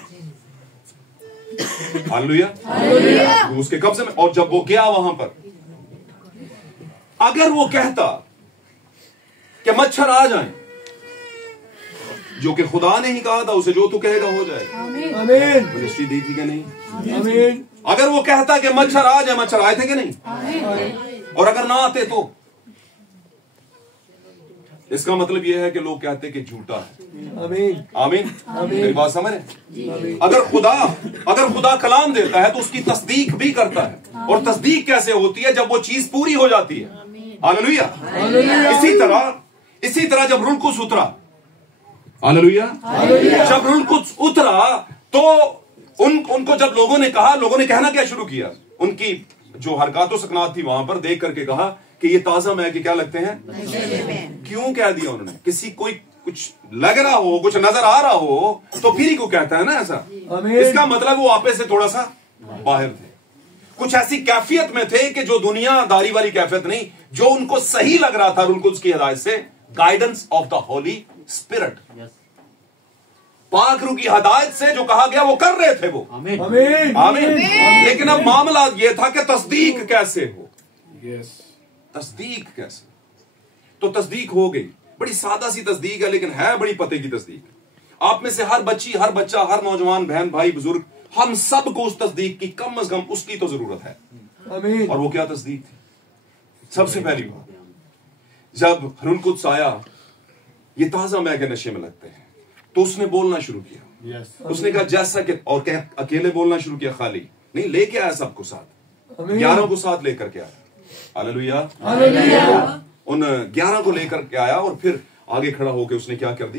हालेलुया। उसके कब्जे में। और जब वो गया वहां पर, अगर वो कहता कि मच्छर आ जाएं, जो कि खुदा ने ही कहा था उसे जो तू कहेगा हो जाएगा। आमीन। मिनिस्ट्री दी थी कि नहीं? आमीन। अगर वो कहता कि मच्छर आ जाए, मच्छर आए थे कि नहीं? और अगर ना आते तो इसका मतलब यह है कि लोग कहते हैं कि झूठा है। आमीन। आमीन। मेरी बात समझ रहे? अगर खुदा कलाम देता है तो उसकी तस्दीक भी करता है। और तस्दीक कैसे होती है? जब वो चीज पूरी हो जाती है। हालेलुया। इसी तरह जब रूहुल कुद्स उतरा, हालेलुया, जब रूहुल कुद्स उतरा तो उनको जब लोगों ने कहा, लोगों ने कहना क्या शुरू किया? उनकी जो हरकत सकनात थी वहां पर देख करके कहा कि ये ताजा मैं कि क्या लगते हैं। क्यों कह दिया उन्होंने? किसी कोई कुछ लग रहा हो, कुछ नजर आ रहा हो तो फिर ही को कहता है ना ऐसा। इसका मतलब वो आपे से थोड़ा सा बाहर थे, कुछ ऐसी कैफियत में थे कि जो दुनियादारी वाली कैफियत नहीं, जो उनको सही लग रहा था रूहुल कुद्स की हिदायत से, guidance of the Holi spirit. पाक रूह की हदायत से जो कहा गया वो कर रहे थे वो। आमीन आमीन। लेकिन अब मामला ये था कि तस्दीक कैसे हो, तस्दीक कैसे। तो तस्दीक हो गई, बड़ी सादा सी तस्दीक है लेकिन है बड़ी पते की तस्दीक। आप में से हर बच्ची, हर बच्चा, हर नौजवान, बहन भाई, बुजुर्ग, हम सब को उस तस्दीक की कम अज कम उसकी तो जरूरत है। आमीन। और वो क्या तस्दीक थी? सबसे पहली बात, जब हरूल कुद्स आया, ये ताजा मैगे नशे में लगते हैं, तो उसने बोलना शुरू किया। उसने कहा जैसा कि, और क्या अकेले बोलना शुरू किया, खाली नहीं, लेके आया सबको साथ, 11 को साथ लेकर के आया। हालेलुया। उन 11 को लेकर के आया और फिर आगे खड़ा होकर उसने क्या कर दी,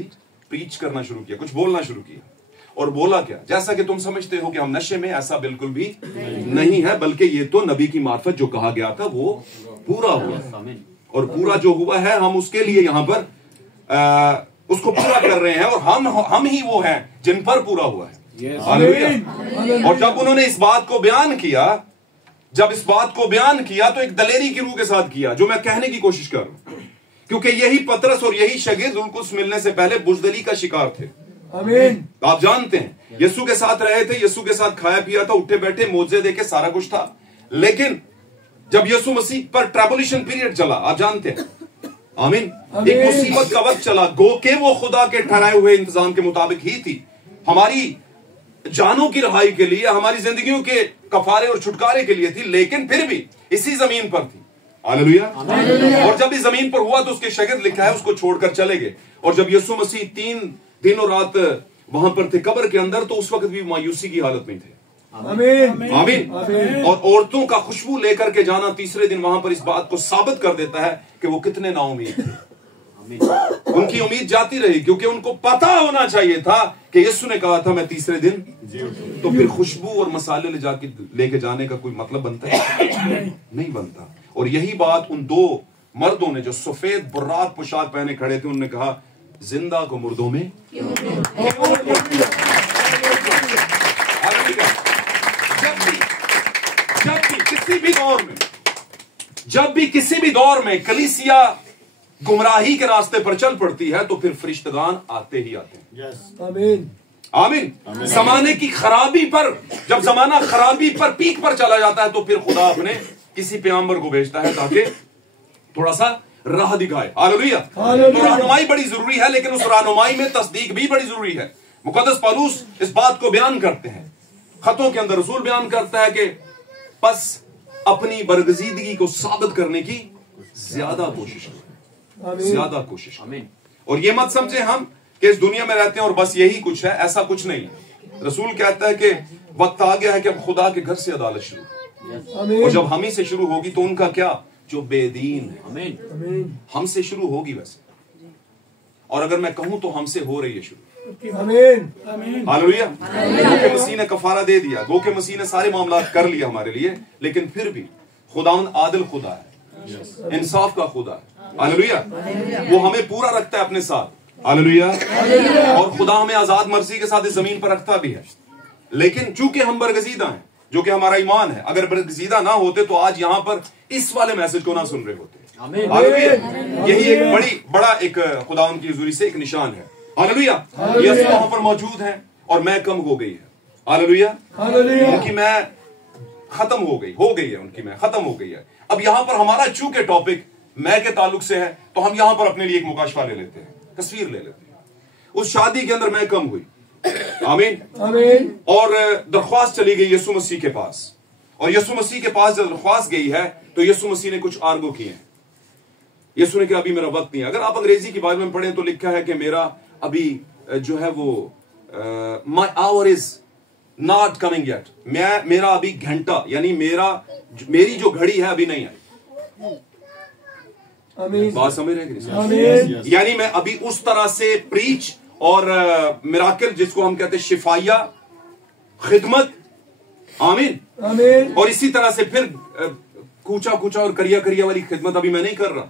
प्रीच करना शुरू किया, कुछ बोलना शुरू किया। और बोला क्या, जैसा कि तुम समझते हो कि हम नशे में, ऐसा बिल्कुल भी नहीं है, बल्कि ये तो नबी की मार्फत जो कहा गया था वो पूरा हुआ। और पूरा जो हुआ है, हम उसके लिए यहां पर उसको पूरा कर रहे हैं, और हम ही वो हैं जिन पर पूरा हुआ है। हालेलुया। और जब उन्होंने इस बात को बयान किया, तो एक दलेरी की रूह के साथ किया, जो मैं कहने की कोशिश कर रहा हूं, क्योंकि यही पतरस और यही शागिर्द उनको मिलने से पहले बुज़दिली का शिकार थे। आमीन। आप जानते हैं, यीशु के साथ रहे थे, यीशु के साथ खाया पिया था, उठे बैठे, मौजे देखे, सारा कुछ था। लेकिन जब यीशु मसीह पर ट्रैबुलेशन पीरियड चला, आप जानते हैं, आमीन, एक मुसीबत का वक्त चला, गो के वो खुदा के ठहराए हुए इंतजाम के मुताबिक ही थी, हमारी जानों की रहाई के लिए, हमारी जिंदगियों के कफारे और छुटकारे के लिए थी, लेकिन फिर भी इसी जमीन पर थी। हालेलुया। और जब इस जमीन पर हुआ तो उसके शागिर्द, लिखा है, उसको छोड़कर चले गए। और जब यीशु मसीह 3 दिन और रात वहां पर थे कब्र के अंदर, तो उस वक्त भी मायूसी की हालत में थे। आमीन। आमीन। और औरतों का खुशबू लेकर के जाना तीसरे दिन वहां पर इस बात को साबित कर देता है कि वो कितने नाउमीद थे। उनकी उम्मीद जाती रही, क्योंकि उनको पता होना चाहिए था कि यीशु ने कहा था मैं तीसरे दिन। तो फिर खुशबू और मसाले लेके जाने का कोई मतलब बनता है? नहीं बनता। और यही बात उन 2 मर्दों ने जो सफेद बुर्राक पोशाक पहने खड़े थे, उन्होंने कहा जिंदा को मुर्दों में। जब भी किसी भी दौर में कलीसिया गुमराही के रास्ते पर चल पड़ती है, तो फिर फरिश्तेगान आते ही आते हैं। आमीन। आमीन। जमाने की खराबी पर, जब जमाना खराबी पर पीक पर चला जाता है, तो फिर खुदा अपने किसी पैगंबर को भेजता है ताकि थोड़ा सा राह दिखाए। हालेलुया। तो रहनुमाई बड़ी जरूरी है, लेकिन उस रहनुमाई में तस्दीक भी बड़ी जरूरी है। मुकद्दस पौलुस इस बात को बयान करते हैं, खतों के अंदर रसूल बयान करता है कि बस अपनी बरगजीदगी को साबित करने की ज्यादा कोशिश करें, ज्यादा कोशिश करें। और ये मत समझे हम कि इस दुनिया में रहते हैं और बस यही कुछ है, ऐसा कुछ नहीं है। रसूल कहता है कि वक्त आ गया है कि अब खुदा के घर से अदालत शुरू, और जब हम ही से शुरू होगी तो उनका क्या, जो बेदीन है, हमसे शुरू होगी वैसे। और अगर मैं कहूं तो हमसे हो रही है शुरू। हालेलुया। गो के मसीह ने कफारा दे दिया, गो के मसीह ने सारे मामला कर लिया हमारे लिए, लेकिन फिर भी खुदावंद आदिल खुदा है, इंसाफ का खुदा है। हालेलुया। वो हमें पूरा रखता है अपने साथ। हालेलुया। और खुदा हमें आजाद मर्जी के साथ इस जमीन पर रखता भी है। लेकिन चूंकि हम बरगजीदा हैं, जो कि हमारा ईमान है, अगर बरगजीदा ना होते तो आज यहां पर इस वाले मैसेज को ना सुन रहे होते। हालेलुया। यही एक बड़ा एक खुदावंद की हुजूरी से एक निशान है। हालेलुया। यीशु वहां पर मौजूद है और मैं कम हो गई है। हालेलुया। उनकी मैं खत्म हो गई है, उनकी मैं खत्म हो गई है। अब यहां पर हमारा चूंकि टॉपिक मैं के ताल्लुक से है, तो हम यहां पर अपने लिए एक मुकाशफा ले लेते हैं, तस्वीर ले लेते हैं। उस शादी के अंदर मैं कम हुई। आमीन। आमीन। और दरख्वास्त चली गई यीशु मसीह के पास, और यीशु मसीह के पास जब दरख्वास्त गई है तो यीशु मसीह ने कुछ आर्गो किए हैं। यीशु ने कहा अभी मेरा वक्त नहीं है। अगर आप अंग्रेजी की बाइबल में पढ़ें तो लिखा है कि मेरा अभी जो है वो my our is not coming yet, मेरा अभी घंटा, यानी मेरी जो घड़ी है अभी नहीं आई। बात समझ रहे हैं? यानी मैं अभी उस तरह से प्रीच और मिराकिल, जिसको हम कहते हैं शिफाइया खिदमत, आमीन, आमीन, और इसी तरह से फिर कूचा कूचा और करिया वाली खिदमत अभी मैं नहीं कर रहा।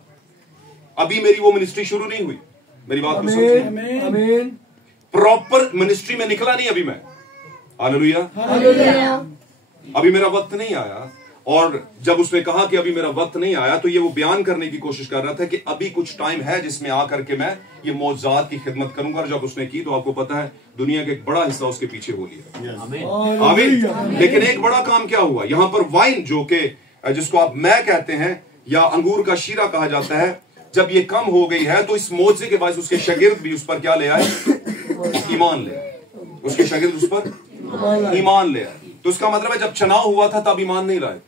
अभी मेरी वो मिनिस्ट्री शुरू नहीं हुई। मेरी बात को समझिए, प्रॉपर मिनिस्ट्री में निकला नहीं अभी मैं। हालेलुया। हालेलुया। अभी मेरा वक्त नहीं आया, और जब उसने कहा कि अभी मेरा वक्त नहीं आया, तो ये वो बयान करने की कोशिश कर रहा था कि अभी कुछ टाइम है जिसमें आकर के मैं ये मौजूदात की खिदमत करूंगा। और जब उसने की तो आपको पता है दुनिया का एक बड़ा हिस्सा उसके पीछे हो लिया। आमीन। लेकिन एक बड़ा काम क्या हुआ, यहां पर वाइन जो कि जिसको आप मैं कहते हैं या अंगूर का शीरा कहा जाता है, जब ये कम हो गई है तो इस मौजे के बाद उसके शागिर्द भी उस पर क्या ले आए, ईमान ले आए। उसके शागिर्द उस पर ईमान ले आए। तो इसका मतलब है जब चुनाव हुआ था तब ईमान नहीं लाए।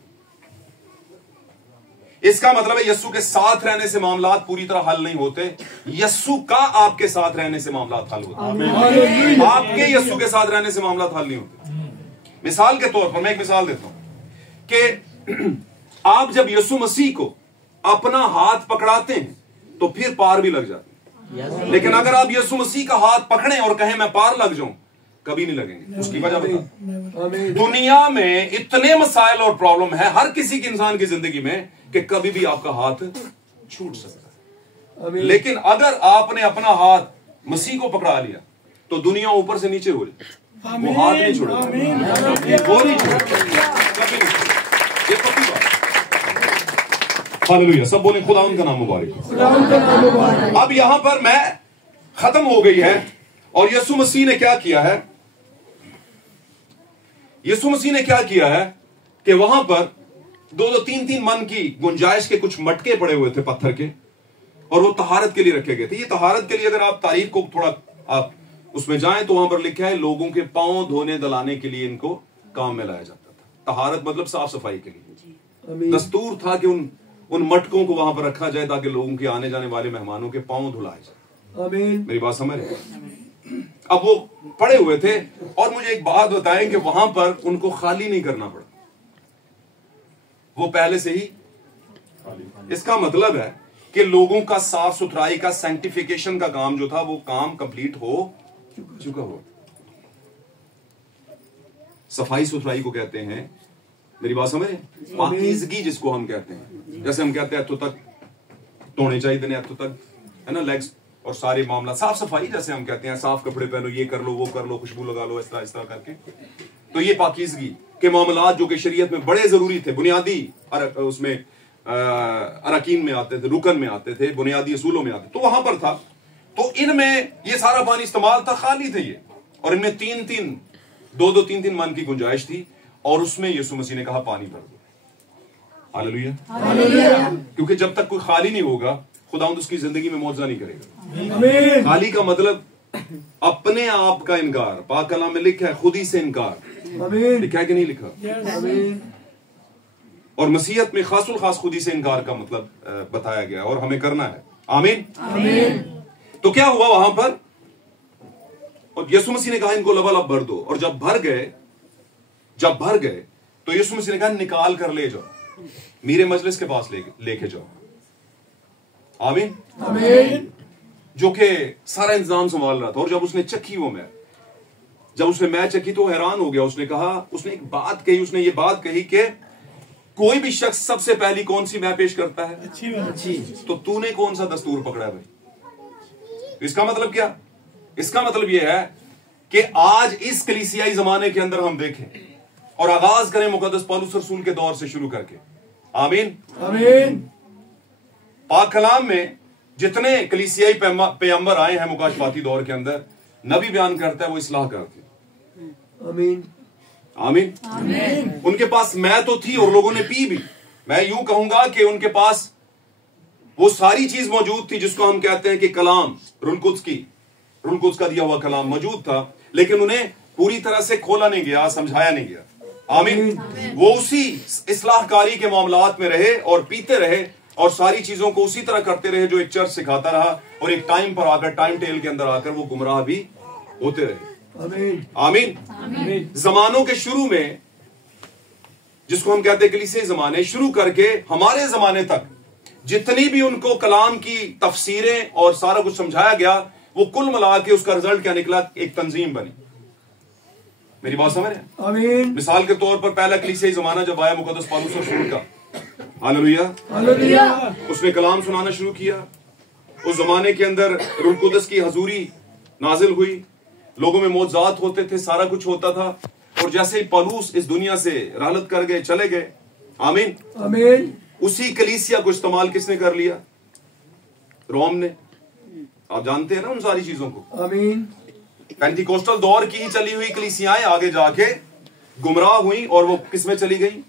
इसका मतलब है यस्सु के साथ रहने से मामलात पूरी तरह हल नहीं होते, यस्सु का आपके साथ रहने से मामलात हल होते हैं। आपके यस्सु के साथ रहने से मामलात हल नहीं होते। मिसाल के तौर पर मैं एक मिसाल देता हूं कि आप जब यस्सु मसीह को अपना हाथ पकड़ाते हैं तो फिर पार भी लग जाते हैं। लेकिन अगर आप यस्सु मसीह का हाथ पकड़ें और कहें मैं पार लग जाऊं, कभी नहीं लगेंगे। उसकी वजह बता, दुनिया में इतने मसाइल और प्रॉब्लम है हर किसी की इंसान की जिंदगी में कि कभी भी आपका हाथ छूट सकता है। लेकिन अगर आपने अपना हाथ मसीह को पकड़ा लिया तो दुनिया ऊपर से नीचे हो जाए, वो हाथ नहीं छोड़ेगा, वो नहीं छोड़ेगा, कभी नहीं। ये पक्की बात। हालेलुया, सब बोले खुदा उनका नाम मुबारक। अब यहां पर मैं खत्म हो गई है और यीशु मसीह ने क्या किया है, यीशु मसीह ने क्या किया है कि वहां पर 2-3 मन की गुंजाइश के कुछ मटके पड़े हुए थे पत्थर के, और वो तहारत के लिए रखे गए थे। ये तहारत के लिए अगर आप तारीख को थोड़ा आप उसमें जाएं तो वहां पर लिखा है लोगों के पांव धोने दलाने के लिए इनको काम में लाया जाता था। तहारत मतलब साफ सफाई के लिए। दस्तूर था कि उन मटकों को वहां पर रखा जाए ताकि लोगों के आने जाने वाले मेहमानों के पांव धुलाए जाए। मेरी बात समझ रहे? अब वो पड़े हुए थे और मुझे एक बात बताएं कि वहां पर उनको खाली नहीं करना पड़ा, वो पहले से ही। इसका मतलब है कि लोगों का साफ सुथराई का सैंक्टिफिकेशन का काम जो था वो काम कंप्लीट हो चुका हो। सफाई सुथराई को कहते हैं, मेरी बात समझे, पाकीज़गी जिसको हम कहते हैं। जैसे हम कहते हैं तो तक धोने चाहिए, तो तक है ना, लेग्स और सारे मामला साफ सफाई, जैसे हम कहते हैं साफ कपड़े पहनो, ये कर लो, वो कर लो, खुशबू लगा लो, इस तरह करके। तो ये पाकीज़गी के मामलात जो कि शरीयत में बड़े जरूरी थे, बुनियादी उसमें अरकीन में आते थे, रुकन में आते थे, बुनियादी असूलों में आते, तो वहां पर था। तो इनमें ये सारा पानी इस्तेमाल था, खाली थे ये, और इनमें 2-3 मन की गुंजाइश थी, और उसमें यीशु मसीह ने कहा पानी भर दो। हालेलुया। क्योंकि जब तक कोई खाली नहीं होगा खुदावंद उसकी जिंदगी में मौजूदा नहीं करेगा। खाली का मतलब अपने आप का इनकार। पाक कलाम में लिखा है खुद ही से इनकार, लिखा है कि नहीं लिखा? और मसीहत में खासुल खास खुद ही से इनकार का मतलब बताया गया और हमें करना है। आमीन। तो क्या हुआ वहां पर, और यीशु मसीह ने कहा इनको लबालब भर दो, और जब भर गए तो यीशु मसीह ने कहा निकाल कर ले जाओ, मेरे मजलिस के पास लेके जाओ। आमीन। जो कि सारा इंतजाम संभाल रहा था, और जब उसने चखी वो मैं चखी तो हैरान हो गया। उसने कहा, उसने एक बात कही, उसने ये बात कही कि कोई भी शख्स सबसे पहली कौन सी मैं पेश करता है? अच्छी। तो तूने कौन सा दस्तूर पकड़ा है भाई? इसका मतलब क्या? इसका मतलब यह है कि आज इस कलीसियाई जमाने के अंदर हम देखें और आगाज करें मुकद्दस पौलुस रसूल के दौर से शुरू करके। आमीन। पाक कलाम में जितने कलीसियाई पैगंबर आए हैं मुकाशफाती दौर के अंदर, नबी बयान करता है वो इस्लाह करते हैं। आमीन। उनके पास मैं तो थी और लोगों ने पी भी। मैं यूं कहूंगा कि उनके पास वो सारी चीज मौजूद थी जिसको हम कहते हैं कि कलाम, रुल कुद्स का दिया हुआ कलाम मौजूद था, लेकिन उन्हें पूरी तरह से खोला नहीं गया, समझाया नहीं गया। आमीन। वो उसी इस्लाहकारी के मामलात में रहे और पीते रहे और सारी चीजों को उसी तरह करते रहे जो एक चर्च सिखाता रहा, और एक टाइम पर आकर, टाइम टेल के अंदर आकर वो गुमराह भी होते रहे। आमीन। जमानों के शुरू में, जिसको हम कहते हैं कलीसियाई जमाने, शुरू करके हमारे जमाने तक जितनी भी उनको कलाम की तफसीरें और सारा कुछ समझाया गया, वो कुल मिला के उसका रिजल्ट क्या निकला? एक तंजीम बनी। मेरी बात समझ रहे हैं? मिसाल के तौर पर पहला कलीसियाई जमाना जब आया मुकद्दस पौलुस रसूल का, हालेलुया, उसने कलाम सुनाना शुरू किया। उस जमाने के अंदर रूह कुदस की हजूरी नाजिल हुई, लोगों में मौजूदात होते थे, सारा कुछ होता था। और जैसे ही पौलुस इस दुनिया से रहलत कर गए, चले गए, आमीन। आमीन। उसी कलीसिया को इस्तेमाल किसने कर लिया? रोम ने। आप जानते हैं ना उन सारी चीजों को। आमीन। पेंटिकोस्टल दौर की ही चली हुई कलीसियाएं आगे जाके गुमराह हुई और वो किस में चली गई?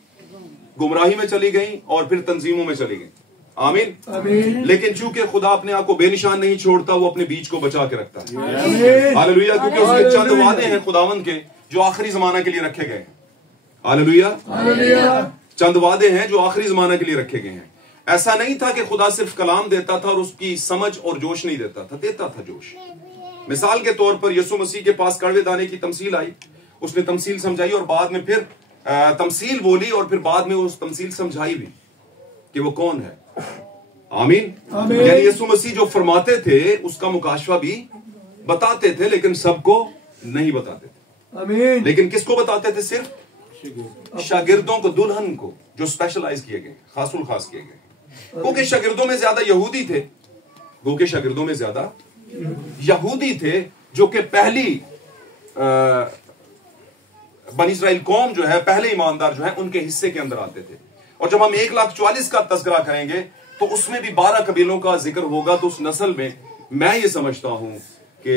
गुमराही में चली गई और फिर तंजीमों में चली गई। आमीन। आमीन। लेकिन चूंकि खुदा अपने आप को बेनिशान नहीं छोड़ता, वो अपने बीच को बचा के रखता है। आमीन। हालेलुया। क्योंकि उसके चंद वादे हैं खुदावंद के जो आखिरी जमाना के लिए रखे गए हैं। हालेलुया। हालेलुया। चंद वादे हैं जो आखिरी जमाना के लिए रखे गए हैं। ऐसा नहीं था कि खुदा सिर्फ कलाम देता था और उसकी समझ और जोश नहीं देता था, देता था जोश। मिसाल के तौर पर यीशु मसीह के पास कड़वे दाने की तमसील आई, उसने तमसील समझाई और बाद में फिर तमसील बोली और फिर बाद में उस तमसील समझाई भी कि वो कौन है। आमीन। यानी यीशु मसीह जो फरमाते थे उसका मुकाशवा भी बताते थे, लेकिन सबको नहीं बताते थे। आमीन। लेकिन किसको बताते थे? सिर्फ शागिर्दों को, दुल्हन को, जो स्पेशलाइज किए गए, खासुल खास किए गए। क्योंकि शागिर्दों में ज्यादा यहूदी थे, क्योंकि शागिर्दों में ज्यादा यहूदी थे जो कि पहली बनी इस्राइल कौम जो है, पहले ईमानदार जो है, उनके हिस्से के अंदर आते थे। और जब हम 1,40,000 का तस्करा करेंगे तो उसमें भी 12 कबीलों का जिक्र होगा। तो उस नस्ल में मैं ये समझता हूं कि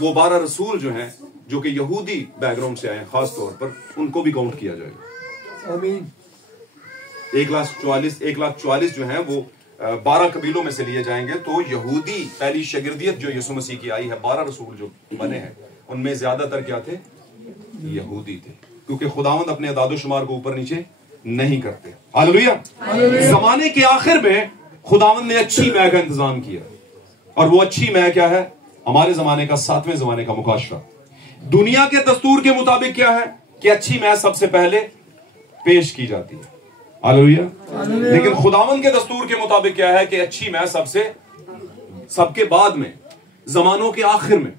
वो 12 रसूल जो हैं, जो कि यहूदी बैकग्राउंड से आए खास तौर पर, उनको भी काउंट किया जाएगा। आमीन। 1,40,000 जो है वो 12 कबीलों में से लिए जाएंगे। तो यहूदी पहली शागिर्दियत जो यीशु मसीह की आई है, 12 रसूल जो बने हैं, उनमें ज्यादातर क्या थे? यहूदी थे। क्योंकि खुदावंद अपने अदादो शुमार को ऊपर नीचे नहीं करते। हालेलुया। जमाने के आखिर में खुदावंद ने अच्छी मै का इंतजाम किया, और वो अच्छी मै क्या है? हमारे जमाने का 7वें जमाने का मुकाशरा। दुनिया के दस्तूर के मुताबिक क्या है कि अच्छी मै सबसे पहले पेश की जाती है। हालेलुया। लेकिन खुदावंद के दस्तूर के मुताबिक क्या है कि अच्छी मै सबके बाद में, जमानों के आखिर में,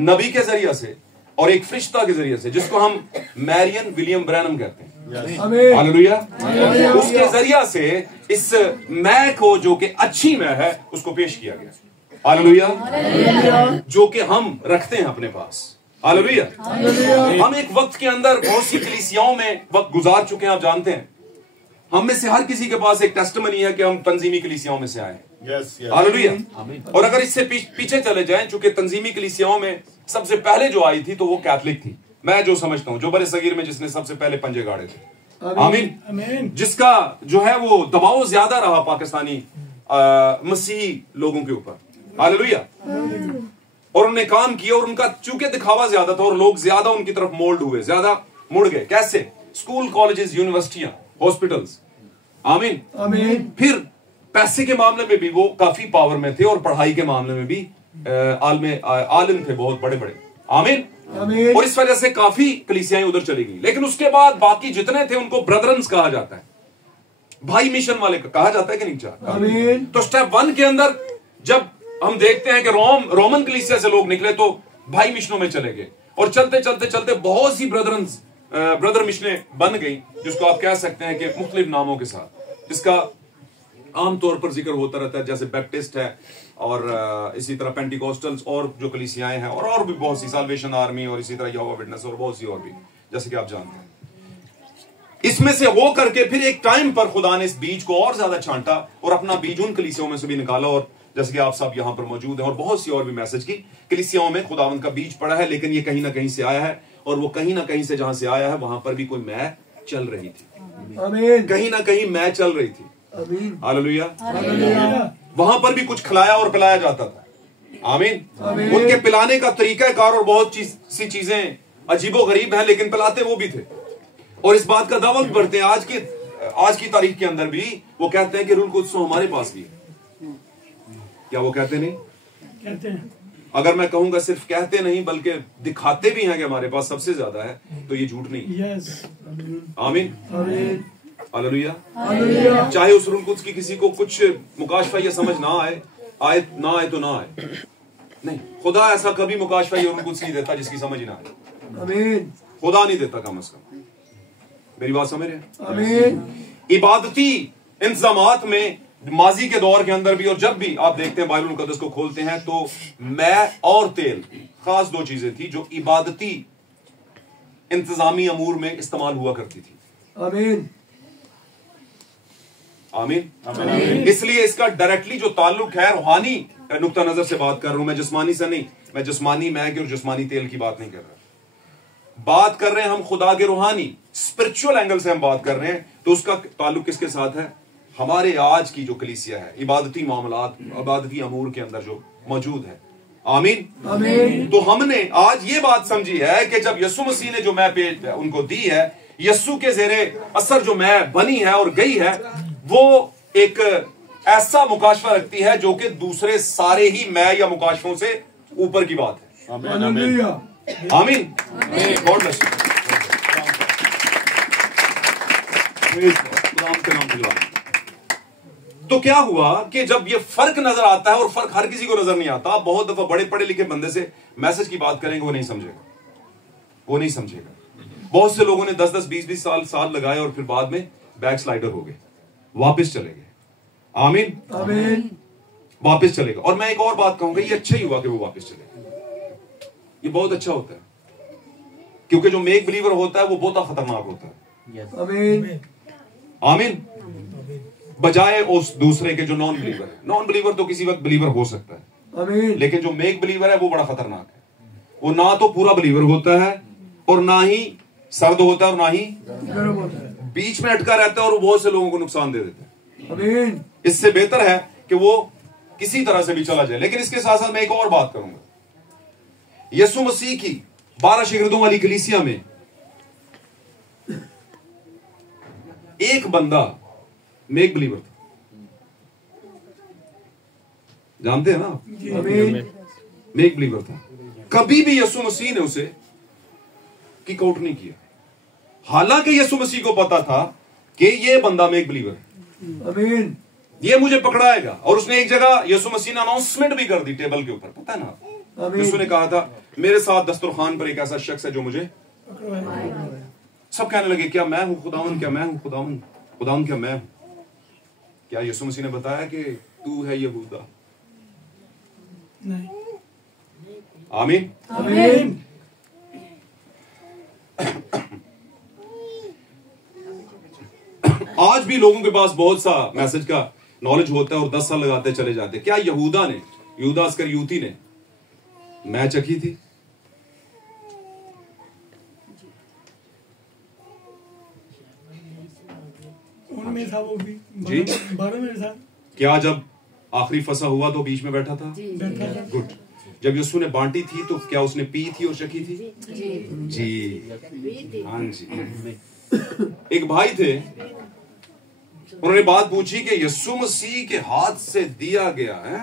नबी के जरिए से और एक फरिश्ता के जरिए से, जिसको हम मैरियन विलियम ब्रैनम कहते हैं। हालेलुया। उसके जरिए से इस मै को, जो कि अच्छी मै है, उसको पेश किया गया। हालेलुया। जो कि हम रखते हैं अपने पास। हालेलुया। हम एक वक्त के अंदर बहुत सी कलीसियाओं में वक्त गुजार चुके हैं। आप जानते हैं हम में से हर किसी के पास एक टेस्टिमनी है कि हम तंजीमी कलीसियाओं में से आए हैं। हालेलुया। और अगर इससे पीछे चले जाएं, चूंकि तंजीमी कलीसियाओं में सबसे पहले जो आई थी तो वो कैथलिक थी। मैं जो समझता हूं, जो बड़े सगीर में जिसने सबसे पहले पंजे गाड़े थे। आमीन। जिसका जो है वो दबाव ज्यादा रहा पाकिस्तानी मसीही लोगों के ऊपर। हालेलुया। और उन्होंने काम किया, और उनका चूंकि दिखावा ज्यादा था और लोग ज्यादा उनकी तरफ मोल्ड हुए, ज्यादा मुड़ गए। कैसे? स्कूल, कॉलेजेस, यूनिवर्सिटियां, हॉस्पिटल्स। आमीन। आमीन। फिर पैसे के मामले में भी वो काफी पावर में थे, और पढ़ाई के मामले में भी आलिम थे बहुत बड़े बड़े। आमीन। आमीन। और इस वजह से काफी कलीसियाएं उधर चली गई। लेकिन उसके बाद बाकी जितने थे उनको ब्रदरन्स कहा जाता है, भाई मिशन वाले कहा जाता है कि नहीं चाहता? आमीन। तो स्टेप 1 के अंदर जब हम देखते हैं कि रोमन कलीसिया से लोग निकले तो भाई मिशनों में चले गए, और चलते चलते चलते बहुत सी ब्रदर मिशनें बन गई, जिसको आप कह सकते हैं कि मुख्तलिफ नामों के साथ, जिसका आमतौर पर जिक्र होता रहता है, जैसे बैप्टिस्ट है, और इसी तरह पेंटिकोस्टल्स, और जो कलीसियाएं हैं, और भी बहुत सी, साल्वेशन आर्मी, और इसी तरह यहोवा विटनेस, और बहुत सी और भी, जैसे कि आप जानते हैं। इसमें से हो करके फिर एक टाइम पर खुदा ने इस बीज को और ज्यादा छांटा और अपना बीज उन कलीसियाओं में से भी निकाला। और जैसे कि आप सब यहां पर मौजूद हैं, और बहुत सी और भी मैसेज की कलीसियाओं में खुदावंद का बीज पड़ा है, लेकिन ये कहीं ना कहीं से आया है, और वो कहीं ना कहीं से जहां से आया है वहां पर भी कोई मै चल रही थी। आमीन। कहीं ना कहीं मै चल रही थी। आमीन। हालेलुया। वहां पर भी कुछ खिलाया और पिलाया जाता था। आमीन। उनके पिलाने का तरीकाकार और बहुत सी चीजें अजीबो गरीब है, लेकिन पिलाते वो भी थे। और इस बात का दावा भी बढ़ते हैं आज की तारीख के अंदर भी वो कहते हैं कि रूल कुद्स हमारे पास भी है। क्या वो कहते नहीं? कहते हैं। अगर मैं कहूंगा सिर्फ कहते नहीं बल्कि दिखाते भी हैं कि हमारे पास सबसे ज्यादा है, तो ये झूठ नहीं है। आमीन। हालेलुया। चाहे उस रूल कुद्स की किसी को कुछ मुकाशफा या समझ ना आए तो ना आए, नहीं, खुदा ऐसा कभी मुकाशफा या रूल कुद्स नहीं देता जिसकी समझ ही ना आए। आमीन। खुदा नहीं देता, कम से कम। मेरी बात समझ रहे हैं? आमीन। इबादती इंतजामात में माजी के दौर के अंदर भी, और जब भी आप देखते हैं बाइबल मुकद्दस को खोलते हैं, तो मै और तेल खास 2 चीजें थी जो इबादती इंतजामी अमूर में इस्तेमाल हुआ करती थी। आमीन। आमीन। इसलिए इसका डायरेक्टली जो ताल्लुक है रूहानी नुक्ता नजर से बात कर रहा हूं मैं, जिस्मानी से नहीं। मैं जिस्मानी मैगी और जिस्मानी तेल की बात नहीं कर रहा, बात कर रहे हैं हम खुदा के रूहानी स्पिरिचुअल एंगल से हम बात कर रहे हैं। तो उसका ताल्लुक किसके साथ है? हमारे आज की जो कलीसिया है, इबादती मामलात, इबादती अमूर के अंदर जो मौजूद है। आमीन आमीन। तो हमने आज ये बात समझी है कि जब यीशु मसीह ने जो मैं पेज उनको दी है, यीशु के ज़ेरे असर जो मैं बनी है और गई है, वो एक ऐसा मुकाशफा रखती है जो कि दूसरे सारे ही मैं या मुकाशफों से ऊपर की बात है। आमीन। God bless you. तो क्या हुआ कि जब ये फर्क नजर आता है, और फर्क हर किसी को नजर नहीं आता, आप बहुत दफा बड़े पढ़े लिखे बंदे से मैसेज की बात करेंगे, वो नहीं समझेगा। बहुत से लोगों ने 10-10, 20-20 साल लगाए और फिर बाद में बैक स्लाइडर हो गए, वापस चले गए। आमीन आमीन। वापस चलेगा। और मैं एक और बात कहूंगा, ये अच्छा ही हुआ कि वो वापस चले गए, ये बहुत अच्छा होता है, क्योंकि जो मेक बिलीवर होता है वो बहुत खतरनाक होता है। आमीन आमीन। बजाय उस दूसरे के जो नॉन बिलीवर है। नॉन बिलीवर तो किसी वक्त बिलीवर हो सकता है, आमीन, लेकिन जो मेक बिलीवर है वो बड़ा खतरनाक है। वो ना तो पूरा बिलीवर होता है, और ना ही सर्द होता है, और ना ही बीच में अटका रहता है, और वो बहुत से लोगों को नुकसान दे देता है। आमीन। इससे बेहतर है कि वो किसी तरह से भी चला जाए। लेकिन इसके साथ साथ मैं एक और बात करूंगा। यीशु मसीह की 12 शिगिर्दों वाली कलीसिया में एक बंदा मेक बिलीवर था, जानते हैं ना? मेक बिलीवर था। कभी भी यीशु मसीह ने उसे किक आउट नहीं किया, हालांकि यीशु मसीह को पता था कि ये बंदा मेक बिलीवर है। आमीन। ये मुझे पकड़ाएगा। और उसने एक जगह यीशु मसीह ने अनाउंसमेंट भी कर दी टेबल के ऊपर, पता है ना? यीशु ने कहा था, मेरे साथ दस्तरखान पर एक ऐसा शख्स है जो मुझे पकड़ाएगा। सब कहने लगे, क्या मैं हूं खुदावन? क्या मैं हूं खुदावन? खुदावन क्या मैं हूं? क्या यीशु मसीह ने बताया कि तू है यहूदा? नहीं। आमीन आमीन। आज भी लोगों के पास बहुत सा मैसेज का नॉलेज होता है और 10 साल लगाते चले जाते। क्या यहूदा इस्करियोती ने मैं चखी थी? उनमें था वो भी जी 12 में था। क्या जब आखिरी फसा हुआ तो बीच में बैठा था? गुड। जब यीशु ने बांटी थी तो क्या उसने पी थी और चखी थी? जी हाँ जी। एक भाई थे, उन्होंने बात पूछी कि यीशु मसीह के हाथ से दिया गया है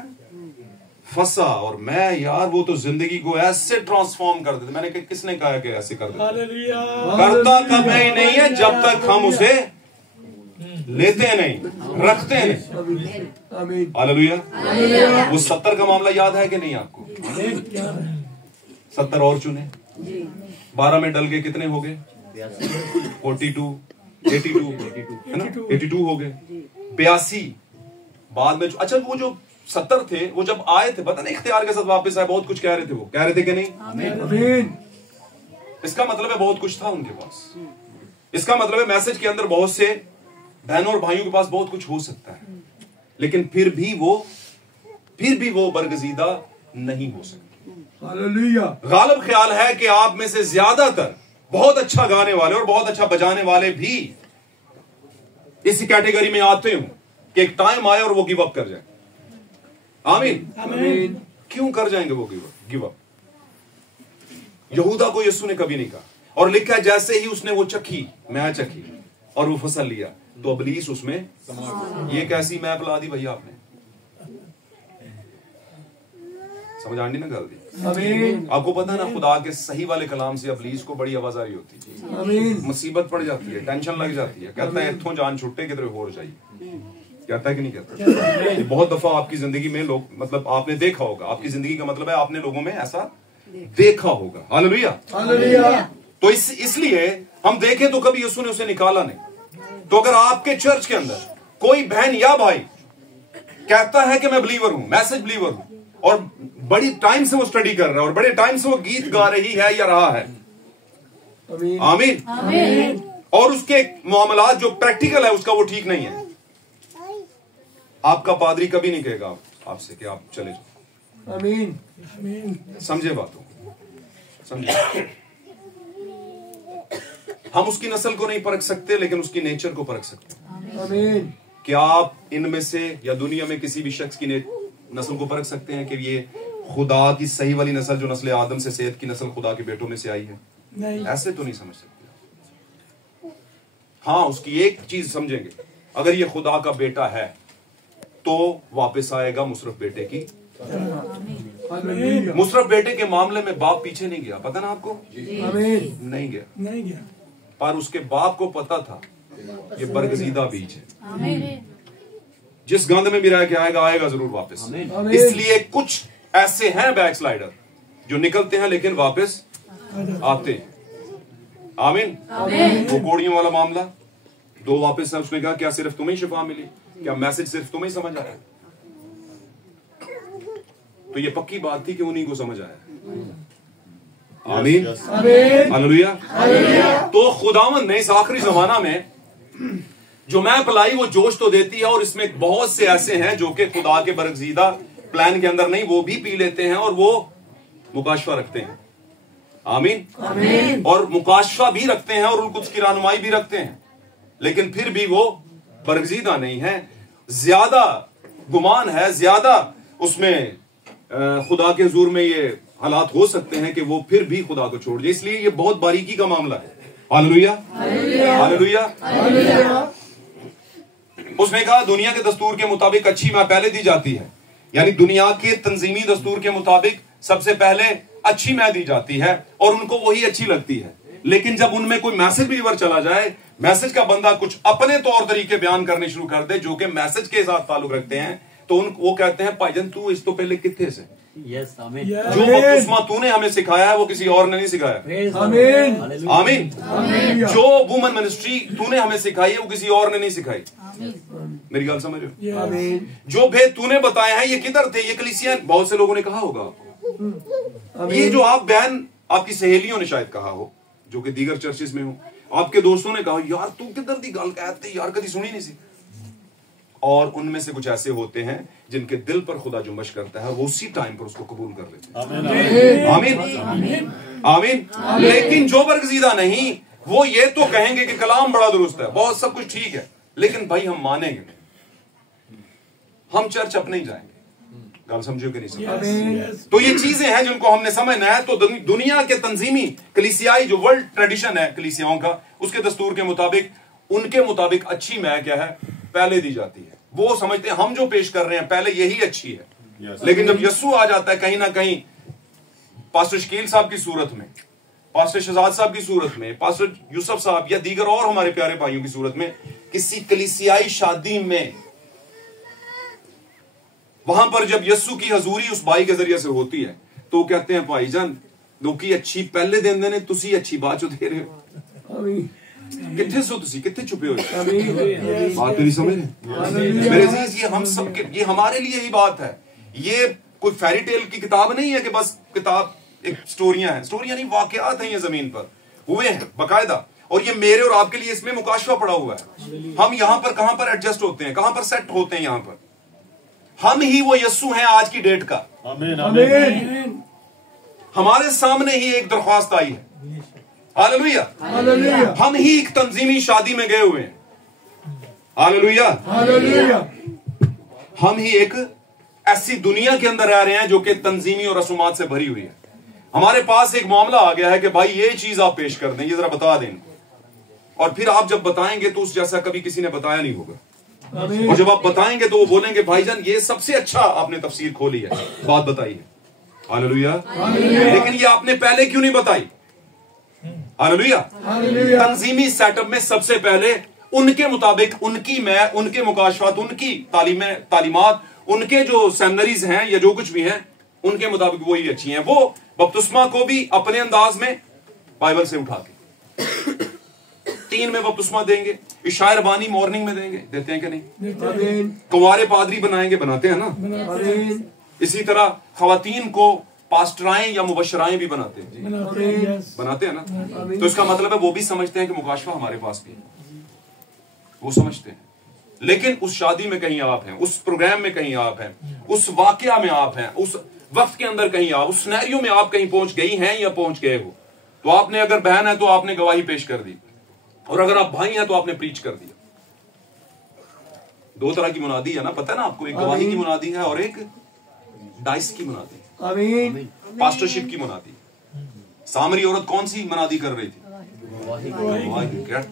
फंसा, और मैं यार वो तो जिंदगी को ऐसे ट्रांसफॉर्म कर देते। मैंने कहा किसने कहा कि ऐसे कर देते? करता कभी नहीं है जब तक हम उसे लेते नहीं, रखते नहीं। हालेलुया। वो 70 का मामला याद है कि नहीं आपको? 70 और चुने, 12 में डल गए, कितने हो गए? 42, 82 है ना? 82 हो गए। 82 बाद में अच्छा वो जो 70 थे, वो जब आए थे पता नहीं इख्तियार के साथ वापस आए, बहुत कुछ कह रहे थे। वो कह रहे थे कि नहीं? आमीन। इसका मतलब है बहुत कुछ था उनके पास। इसका मतलब है मैसेज के अंदर बहुत से बहनों और भाइयों के पास बहुत कुछ हो सकता है, लेकिन फिर भी वो बरगजीदा नहीं हो सकता। हालेलुया। गालिब ख्याल है कि आप में से ज्यादातर बहुत अच्छा गाने वाले और बहुत अच्छा बजाने वाले भी इसी कैटेगरी में आते हो कि एक टाइम आए और वो गिव अप कर जाए। आमीन आमीन। क्यों कर जाएंगे वो गिव अप? यहूदा को यीशु ने कभी नहीं कहा, और लिखा है जैसे ही उसने वो चखी, मैं चखी और वो फसल लिया, तो इब्लीस उसमें ये कैसी मैप ला दी भैया आपने? समझ आनी ना गल दी? आमीन। आपको पता है ना, खुदा के सही वाले कलाम से इब्लीस को बड़ी आवाजारी होती है। आमीन। मुसीबत पड़ जाती है, टेंशन लग जाती है, कहता है इत्थों जान छुट्टे किधर हो जाइए। कहता है कि नहीं कहता? बहुत दफा आपकी जिंदगी में लोग, मतलब आपने देखा होगा, आपकी जिंदगी का मतलब है आपने लोगों में ऐसा देखा होगा। Hallelujah hallelujah. तो इसलिए हम देखें तो कभी यीशु ने उसे निकाला नहीं। तो अगर आपके चर्च के अंदर कोई बहन या भाई कहता है कि मैं बिलीवर हूं, मैसेज बिलीवर हूं, और बड़ी टाइम से वो स्टडी कर रहा है और बड़े टाइम से वो गीत गा रही है या रहा है, आमीन आमीन, और उसके मामलात जो प्रैक्टिकल है उसका वो ठीक नहीं है, आपका पादरी कभी नहीं कहेगा आपसे कि आप चले जाओ। आमीन। समझे बातों, समझे। हम उसकी नस्ल को नहीं परख सकते, लेकिन उसकी नेचर को परख सकते हैं। आमीन। क्या आप इनमें से या दुनिया में किसी भी शख्स की नस्ल को परख सकते हैं कि ये खुदा की सही वाली नस्ल, जो नस्ल आदम से सेहत की नस्ल खुदा के बेटों में से आई है? नहीं। ऐसे तो नहीं समझ सकते। हाँ, उसकी एक चीज समझेंगे, अगर ये खुदा का बेटा है तो वापस आएगा मुशर्रफ बेटे की। आमीन। मुशर्रफ बेटे के मामले में बाप पीछे नहीं गया, पता ना आपको? आमीन। नहीं गया, नहीं गया। पर उसके बाप को पता था ये बरगजीदा बीज है, जिस गंध में भी रह के आएगा, आएगा जरूर वापस। आमीन। इसलिए कुछ ऐसे हैं बैकस्लाइडर जो निकलते हैं लेकिन वापस आते हैं। आमीन। वो कोड़ियों वाला मामला, 2 वापस है। उसने कहा क्या सिर्फ तुम्हें शिफा मिली? क्या मैसेज सिर्फ तुम्हें समझ आया? तो ये पक्की बात थी कि उन्हीं को समझ आया। आमीन। हालेलुया। तो खुदावंद ने इस आखिरी जमाना में जो मैं पिलाई वो जोश तो देती है, और इसमें बहुत से ऐसे हैं जो कि खुदा के बरगजीदा प्लान के अंदर नहीं, वो भी पी लेते हैं और वो मुकाशफा रखते हैं। आमीन। और मुकाशफा भी रखते हैं और उनको उसकी रहनुमाई भी रखते हैं, लेकिन फिर भी वो बरगजीदा नहीं है। ज्यादा गुमान है, ज्यादा उसमें खुदा के हुजूर में ये हालात हो सकते हैं कि वो फिर भी खुदा को छोड़ जाए। इसलिए ये बहुत बारीकी का मामला है। हालेलुया। हालेलुया। उसने कहा दुनिया के दस्तूर के मुताबिक अच्छी मैं पहले दी जाती है, यानी दुनिया के तंजीमी दस्तूर के मुताबिक सबसे पहले अच्छी मैं दी जाती है और उनको वही अच्छी लगती है। लेकिन जब उनमें कोई मैसेज भी ऊपर चला जाए, मैसेज का बंदा कुछ अपने तौर तरीके बयान करने शुरू कर दे जो कि मैसेज के साथ ताल्लुक रखते हैं, तो वो कहते हैं भाईजान तू इस तो पहले कितने से? यस, आमीन। जो बपतिस्मा तूने हमें सिखाया है वो किसी और ने नहीं सिखाया। आमीन। आमीन। जो वुमन मिनिस्ट्री तूने हमें सिखाई है वो किसी और ने नहीं सिखाई। मेरी गल समझ रहे हो? आमीन। जो भेद तूने बताए हैं ये किधर थे? ये कलीसिया, बहुत से लोगों ने कहा होगा आपको, ये जो आप बहन आपकी सहेलियों ने शायद कहा हो, जो कि दीगर चर्चेस में हो, आपके दोस्तों ने कहा यार तू किधर दी गल कहते यार, कभी सुनी नहीं सी। और उनमें से कुछ ऐसे होते हैं जिनके दिल पर खुदा जो मश करता है वो उसी टाइम पर उसको कबूल कर लेते हैं। आमीन। आमीन। लेकिन जो बरगजीदा नहीं, वो ये तो कहेंगे कि कलाम बड़ा दुरुस्त है, बहुत सब कुछ ठीक है, लेकिन भाई हम मानेंगे नहीं, हम चर्च अपने ही जाएंगे। गल समझो कि नहीं समझो? तो ये चीजें हैं जिनको हमने समझना है। तो दुनिया के तंजीमी कलीसियाई जो वर्ल्ड ट्रेडिशन है कलीसियाओं का, उसके दस्तूर के मुताबिक, उनके मुताबिक अच्छी मैं क्या है पहले दी जाती है। वो समझते हैं हम जो पेश कर रहे हैं पहले यही अच्छी है। लेकिन जब यस्सु आ जाता है कहीं ना कहीं, पास्टर शकील साहब की सूरत में, पास्टर शहजाद साहब की सूरत में, पास्टर यूसुफ साहब या दीगर और हमारे प्यारे भाइयों की सूरत में, किसी कलीसियाई शादी में, वहां पर जब यस्सु की हजूरी उस भाई के जरिए से होती है तो वो कहते हैं भाईजान लोकी अच्छी पहले दिन देने, तुसी अच्छी बात जो दे रहे हो, कितने सो तुसी कितने छुपे हो? बात मेरी समझ मेरे अजीज, ये हम सब के, ये हमारे लिए ही बात है। ये कोई फेरी टेल की किताब नहीं है कि बस किताब एक स्टोरियां हैं, स्टोरियां नहीं, वाकयात हैं, ये जमीन पर हुए हैं बाकायदा, और ये मेरे और आपके लिए इसमें मुकाशफा पड़ा हुआ है। हम यहां पर कहां पर एडजस्ट होते हैं, कहां पर सेट होते हैं, यहां पर हम ही वो यस्सु हैं आज की डेट का। आमीन। हमारे सामने ही एक दरख्वास्त आई है। हालेलुया। हालेलुया। हम ही एक तंजीमी शादी में गए हुए हैं। हालेलुया। हालेलुया। हम ही एक ऐसी दुनिया के अंदर रह रहे हैं जो कि तंजीमी और रसूमात से भरी हुई है। हमारे पास एक मामला आ गया है कि भाई ये चीज आप पेश कर दें, ये जरा बता दें, और फिर आप जब बताएंगे तो उस जैसा कभी किसी ने बताया नहीं होगा। और जब आप बताएंगे तो वो बोलेंगे भाईजान ये सबसे अच्छा आपने तफसीर खोली है, बात बताई है। हालेलुया। लेकिन ये आपने पहले क्यों नहीं बताई? हालेलुया। तंजीमी सेटअप में सबसे पहले उनके मुताबिक, उनकी मैं, उनके मुकाशफात, उनकी तालीमात, उनके जो सेमिनरीज हैं या जो कुछ भी हैं, उनके मुताबिक वही अच्छी हैं। वो बपतिस्मा को भी अपने अंदाज में बाइबल से उठा के 3 में बपतिस्मा देंगे, इशायर बानी मॉर्निंग में देंगे, देते हैं कि नहीं? कुंवारे पादरी बनाएंगे, बनाते हैं ना? इसी तरह खवातीन को पास्टराएं या मुबशराएं भी बनाते हैं, बनाते हैं ना? तो इसका मतलब है वो भी समझते हैं कि मुकाशफा हमारे पास भी है, वो समझते हैं। लेकिन उस शादी में कहीं आप हैं, उस प्रोग्राम में कहीं आप हैं, उस वाकया में आप हैं, उस वक्त के अंदर कहीं आप, उस सिनेरियो में आप कहीं पहुंच गई हैं या पहुंच गए हो, तो आपने, अगर बहन है तो आपने गवाही पेश कर दी, और अगर आप भाई हैं तो आपने प्रीच कर दिया। दो तरह की मुनादी है ना, पता है ना आपको, एक गवाही की मुनादी है और एक डाइस की मुनादी, आमीन। पास्टरशिप की मुनादी। सामरी औरत कौन सी मुनादी कर रही थी?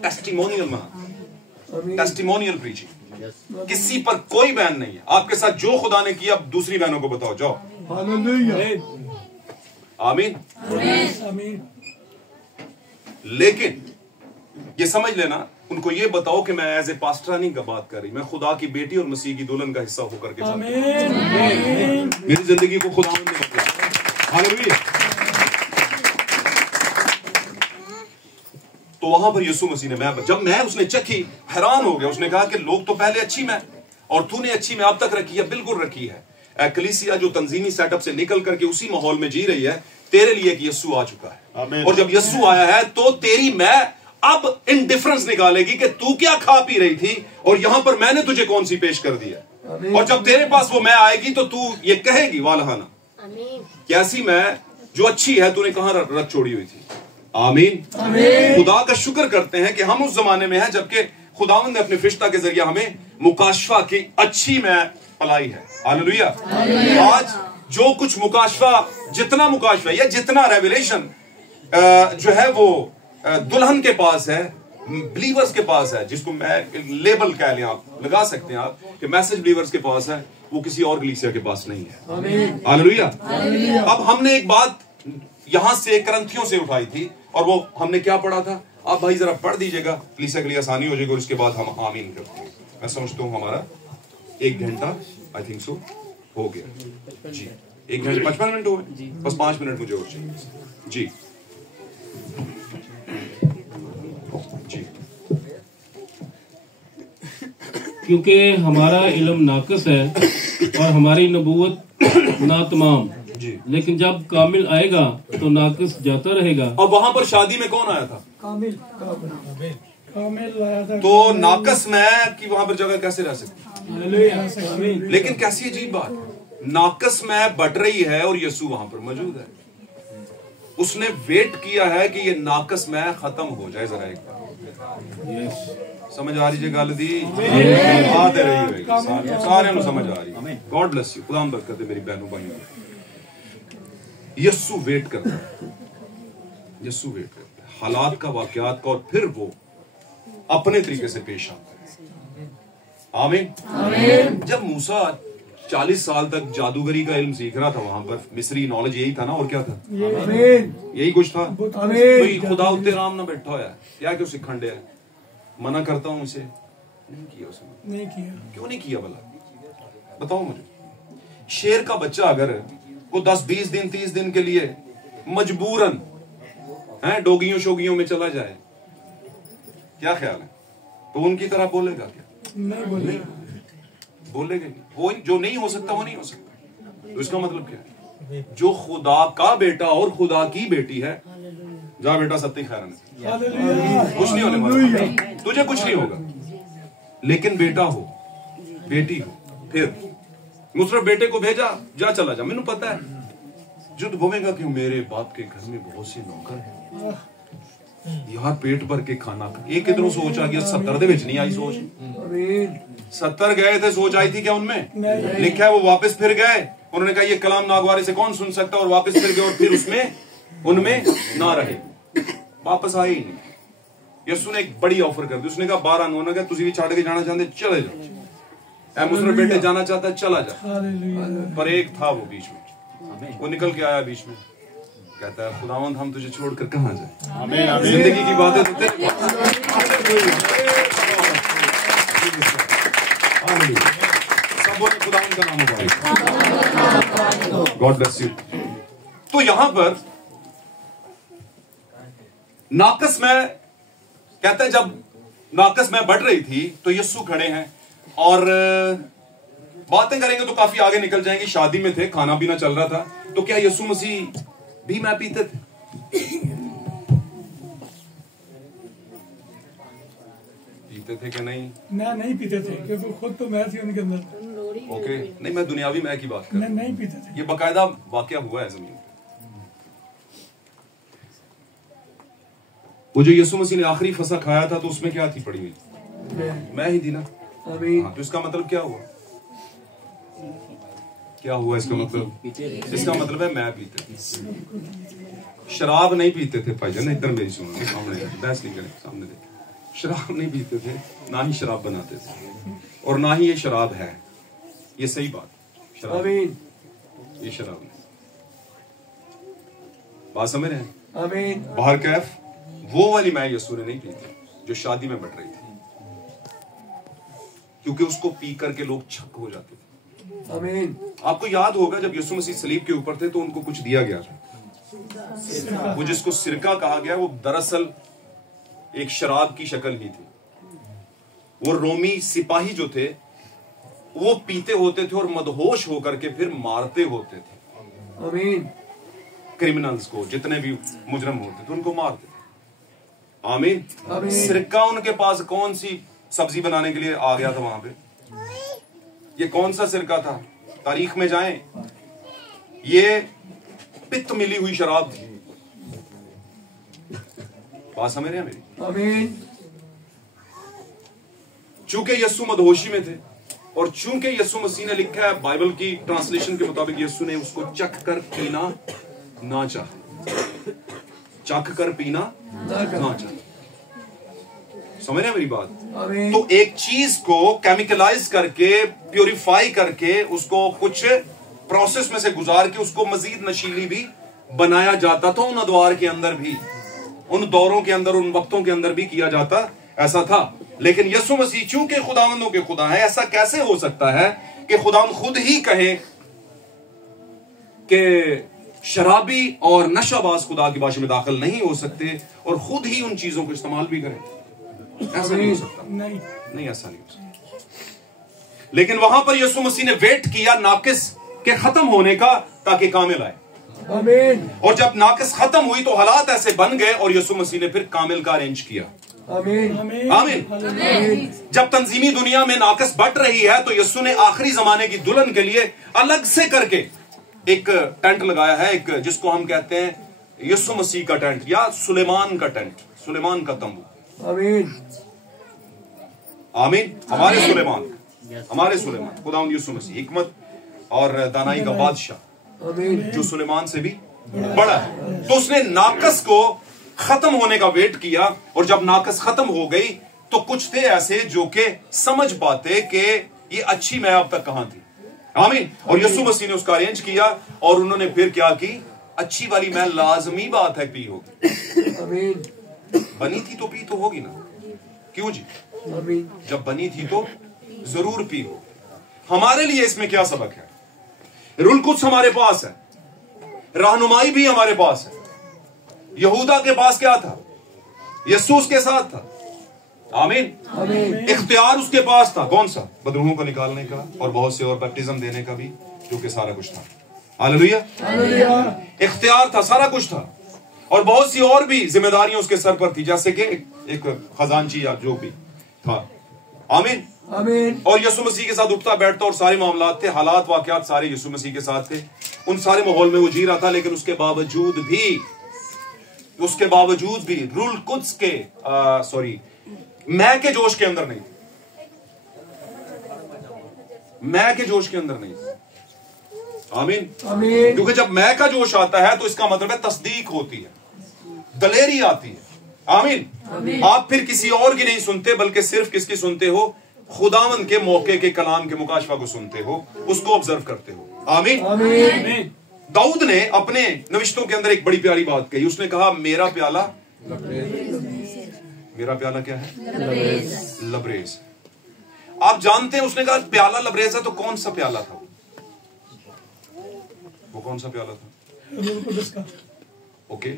टेस्टिमोनियल मुनादी, टेस्टिमोनियल प्रीचिंग। किसी पर कोई बैन नहीं है, आपके साथ जो खुदा ने किया अब दूसरी बहनों को बताओ, जाओ। हालेलुया। आमीन। आमीन। लेकिन ये समझ लेना, उनको ये बताओ कि मैं एज ए पास्टर नहीं का बात कर रही, मैं खुदा की बेटी और मसीह की दुल्हन का हिस्सा होकर के चलती हूं। मेरी जिंदगी को खुदा ने बदला। हालेलुया। तो वहां पर यीशु मसीह ने, जब मैं उसने चखी, हैरान हो गया। उसने कहा कि लोग तो पहले अच्छी में, और तूने अच्छी में अब तक रखी है, बिल्कुल रखी है। कलीसिया जो तंजीमी सेटअप से निकल करके उसी माहौल में जी रही है, तेरे लिए एक यीशु आ चुका है। और जब यीशु आया है तो तेरी मैं अब इनडिफरेंस निकालेगी कि तू क्या खा पी रही थी और यहां पर मैंने तुझे कौन सी पेश कर दी है। और जब तेरे पास वो मैं आएगी तो तू ये कहेगी, वालहाना कैसी मैं जो अच्छी है, तूने कहां रख छोड़ी हुई थी। आमीन। खुदा का शुक्र करते हैं कि हम उस जमाने में हैं जबकि खुदावंद ने अपने फिश्ता के जरिए हमें मुकाशफा की अच्छी में पलाई है। हालेलुया। आज जो कुछ मुकाशफा, जितना मुकाशफा या जितना रेवलेशन जो है वो दुल्हन के पास है, बिलीवर्स के पास है, जिसको मैं लेबल कह लें, आप लगा सकते हैं आप कि मैसेज बिलीवर्स के पास है, वो किसी और कलीसिया के पास नहीं है। हालेलुया। अब हमने एक बात यहां से करंथियों से उठाई थी, और वो हमने क्या पढ़ा था, आप भाई जरा पढ़ दीजिएगा, कलीसिया के लिए आसानी हो जाएगी, और इसके बाद हम आमीन करते हैं। मैं समझता हूं हमारा 1 घंटा आई थिंक सो हो गया जी। 1 घंटे 55 मिनट हो गए, बस 5 मिनट मुझे और चाहिए जी। जी, क्योंकि हमारा इल्म नाकस है और हमारी नबूवत नातमाम, लेकिन जब कामिल आएगा तो नाकस जाता रहेगा। और वहां पर शादी में कौन आया था? कामिल लाया था। तो नाकस में कि वहां पर जगह कैसे रह सकती? लेकिन कैसी अजीब बात, नाकस में बट रही है और यीशु वहां पर मौजूद है। उसने वेट किया है कि ये नाकस में खत्म हो जाए। जरा एक बार समझ आ रही है गल दी? आते रही सारे नु समझ आ रही। गॉड ब्लेस यू, खुदा बरकत दे मेरी बहनों भाइयों। यीशु वेट करता है, यीशु वेट करता है हालात का, वाकयात का, और फिर वो अपने तरीके से पेश आता है। आमीन। जब मूसा 40 साल तक जादूगरी का इल्म सीख रहा था, वहां पर मिस्री नॉलेज यही था ना, और क्या था? यही कुछ था। कोई खुदा उत्ते राम ना बैठा होया क्या क्यों सिखंडे है? मना करता हूं इसे, नहीं किया उसने। नहीं किया। क्यों नहीं किया भला बताओ मुझे। शेर का बच्चा अगर वो 10-20 दिन 30 दिन के लिए मजबूरन है डोगियों शोगियों में चला जाए, क्या ख्याल है? तो उनकी तरह बोलेगा क्या? नहीं बोलेगा। बोलेगा वो जो नहीं हो सकता वो नहीं हो सकता। तो इसका मतलब क्या है? जो खुदा का बेटा और खुदा की बेटी है, जा बेटा सत्य खैरन, कुछ नहीं होने वाला, तुझे कुछ नहीं होगा। लेकिन बेटा हो, बेटी हो, फिर मुझे बेटे को भेजा, जा चला जा, मैंने पता है जो बोलेगा कि मेरे बाप के घर में बहुत से नौकर हैं यार, पेट भर के खाना। एक किधरों सोच आ गया, 70 दे विच नहीं आई सोच। 70 गए थे, सोच आई थी क्या उनमें? लिखा है वो वापस फिर गए, उन्होंने कहा ये कलाम नागवारे से कौन सुन सकता, और वापस फिर गए, और फिर उसमें उनमें ना रहे, वापस आए ही नहीं। यीशु ने एक बड़ी ऑफर कर दी, उसने कहा 12 उन्होंने कहा तुझे भी छाड़ के जाना चाहते चले जाओ, मुझे बेटे जाना चाहता है चला जा। पर एक था वो बीच में, वो निकल के आया बीच में, कहता है खुदावंद हम तुझे छोड़कर कहां जाए? जिंदगी की बातें तो तेरे सब बोले खुदावंद का नाम मुबारक। God bless you. तो यहां पर नाकस में कहते हैं जब नाकस में बढ़ रही थी तो यीशु खड़े हैं, और बातें करेंगे तो काफी आगे निकल जाएंगे। शादी में थे, खाना पीना चल रहा था, तो क्या यीशु मसीह भी मैं पीते थे? पीते थे कि नहीं? मैं नहीं पीते थे क्योंकि खुद तो मैं थी उनके अंदर। ओके, नहीं मैं दुनियावी मैं की बात कर रहा मैं हूं। नहीं पीते थे। ये बाकायदा वाकया हुआ है जमीन पे। वो जो यीशु मसीह ने आखिरी फसा खाया था तो उसमें क्या थी पड़ी हुई? मैं ही थी ना। हाँ, तो इसका मतलब क्या हुआ? क्या हुआ इसका मतलब? इसका मतलब है मैं पीते थे। शराब नहीं पीते थे भाईजान, इधर मेरी सुनो, सामने बहस नहीं करें, सामने देख। शराब नहीं पीते थे, ना ही शराब बनाते थे, और ना ही ये शराब है। ये सही बात, शराब ये शराब नहीं। बात समझ रहे हैं? बाहर कैफ वो वाली मैं यीशु ने नहीं पी थी जो शादी में बट रही थी, क्योंकि उसको पी करके लोग छक हो जाते थे। आपको याद होगा जब यीशु मसीह सलीब के ऊपर थे तो उनको कुछ दिया गया था, वो जिसको सिरका कहा गया, वो दरअसल एक शराब की शक्ल ही थी। वो रोमी सिपाही जो थे वो पीते होते थे और मदहोश होकर के फिर मारते होते थे। क्रिमिनल्स को, जितने भी मुजरम होते थे उनको मारते थे। आमीन। सिरका उनके पास कौन सी सब्जी बनाने के लिए आ गया था वहां पे? ये कौन सा सिरका था? तारीख में जाएं, ये पित्त मिली हुई शराब थी। बात समझ रहे हैं मेरी? चूंकि यीशु मदहोशी में थे और चूंकि यीशु मसीह ने लिखा है बाइबल की ट्रांसलेशन के मुताबिक, यीशु ने उसको चख कर पीना ना चाहा। चख कर पीना ना चाहा। समझ रहे हैं मेरी बात? तो एक चीज को केमिकलाइज करके, प्यूरिफाई करके, उसको कुछ प्रोसेस में से गुजार के उसको मजीद नशीली भी बनाया जाता था। उन अदवार के अंदर भी, उन दौरों के अंदर, उन वक्तों के अंदर भी किया जाता ऐसा था। लेकिन यीशु मसीह चूंकि खुदावंदों के खुदा है, ऐसा कैसे हो सकता है कि खुदावंद खुद ही कहे कि शराबी और नशाबाज खुदा की बाशी में दाखिल नहीं हो सकते और खुद ही उन चीजों को इस्तेमाल भी करें? ऐसा नहीं हो सकता। नहीं, ऐसा नहीं हो सकता। लेकिन वहां पर यीशु मसीह ने वेट किया नाकिस के खत्म होने का ताकि कामिल आए। और जब नाकिस खत्म हुई तो हालात ऐसे बन गए और यीशु मसीह ने फिर कामिल का अरेंज किया। आमीन। जब तंजीमी दुनिया में नाकिस बट रही है तो यीशु ने आखिरी जमाने की दुल्हन के लिए अलग से करके एक टेंट लगाया है, एक जिसको हम कहते हैं यीशु मसीह का टेंट या सुलेमान का टेंट, सुलेमान का तंबू। आमीन। हमारे सुलेमान खुदावंद यीशु मसीह, हिकमत और दानाई का बादशाह जो सुलेमान से भी बड़ा है। तो उसने नाकस को खत्म होने का वेट किया और जब नाकस खत्म हो गई तो कुछ थे ऐसे जो के समझ पाते कि ये अच्छी मैं अब तक कहां थी। आमीन। और यीशु मसीह ने उसका अरेंज किया और उन्होंने फिर क्या की? अच्छी वाली मैं लाजमी बात है पी होगी। बनी थी तो पी तो होगी ना, क्यों जी? जब बनी थी तो जरूर पी हो। हमारे लिए इसमें क्या सबक है? रूल कुछ हमारे पास है, रहनुमाई भी हमारे पास है। यहूदा के पास क्या था? यीशु उसके साथ था। आमीन। इख्तियार उसके पास था, कौन सा? बदरूहों को निकालने का और बहुत से और बैप्टिज्म देने का भी, जो कि सारा कुछ था। हालेलुया। इख्तियार था, सारा कुछ था और बहुत सी और भी जिम्मेदारियां उसके सर पर थी, जैसे कि एक खजांची या जो भी था। आमीन। और यीशु मसीह के साथ उठता बैठता और सारे मामलात थे, हालात वाकयात सारे यीशु मसीह के साथ थे। उन सारे माहौल में वो जी रहा था, लेकिन उसके बावजूद भी रूल कुद्स के मैं के जोश के अंदर नहीं थी। मैं के जोश के अंदर नहीं थी। आमीन। क्योंकि जब मैं का जोश आता है तो इसका मतलब है तस्दीक होती है, दलेरी आती है। आमीन। आप फिर किसी और की नहीं सुनते बल्कि सिर्फ किसकी सुनते हो? खुदावंद के मौके के कलाम के मुकाशफा को सुनते हो, उसको ऑब्जर्व करते हो। आमीन। दाऊद ने अपने नविश्तों के अंदर एक बड़ी प्यारी बात कही। उसने कहा मेरा प्याला क्या है? लबरेज। आप जानते हैं उसने कहा प्याला लबरेज है, तो कौन सा प्याला था? वो कौन सा प्याला था? ओके,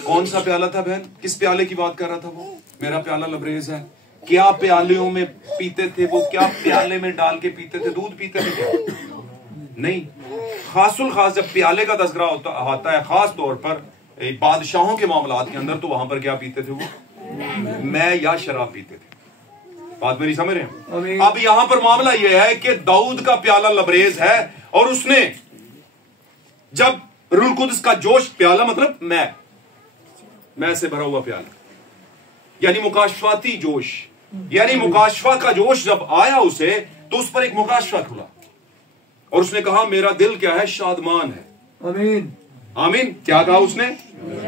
कौन सा प्याला था बहन? किस प्याले की बात कर रहा था वो? मेरा प्याला लबरेज है। क्या प्यालियों में पीते थे वो? क्या प्याले में डाल के पीते थे? दूध पीते थे क्या? नहीं। खासुल खास जब प्याले का तस्करा आता है, खास तौर पर बादशाहों के मामलात के अंदर, तो वहां पर क्या पीते थे वो? मैं या शराब पीते थे। बात मेरी समझ रहे हैं? अब यहां पर मामला यह है कि दाऊद का प्याला लबरेज है और उसने जब रूह कुद्स का जोश, प्याला मतलब मैं से भरा हुआ प्याला, यानी मुकाशफाती जोश, यानी मुकाशफा का जोश जब आया उसे, तो उस पर एक मुकाशफा खुला और उसने कहा मेरा दिल क्या है, शादमान है। आमीन आमीन। क्या कहा उसने?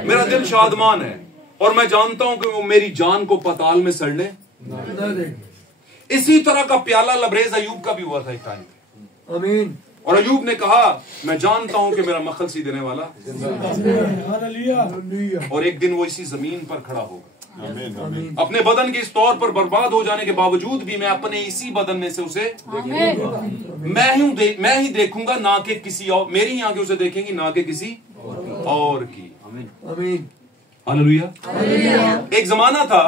मेरा दिल शादमान है और मैं जानता हूं कि वो मेरी जान को पाताल में सड़ने। इसी तरह का प्याला लबरेज अयूब का भी हुआ था एक टाइम पे। आमीन। और अयूब ने कहा मैं जानता हूं कि मेरा मखलसी देने वाला, और एक दिन वो इसी जमीन पर खड़ा होगा। अपने बदन के इस तौर पर बर्बाद हो जाने के बावजूद भी मैं अपने इसी बदन में से उसे मैं ही देखूंगा, ना कि किसी और। मेरी आंखें उसे देखेंगी, ना कि किसी और की। आमीन। हालेलुया। एक जमाना था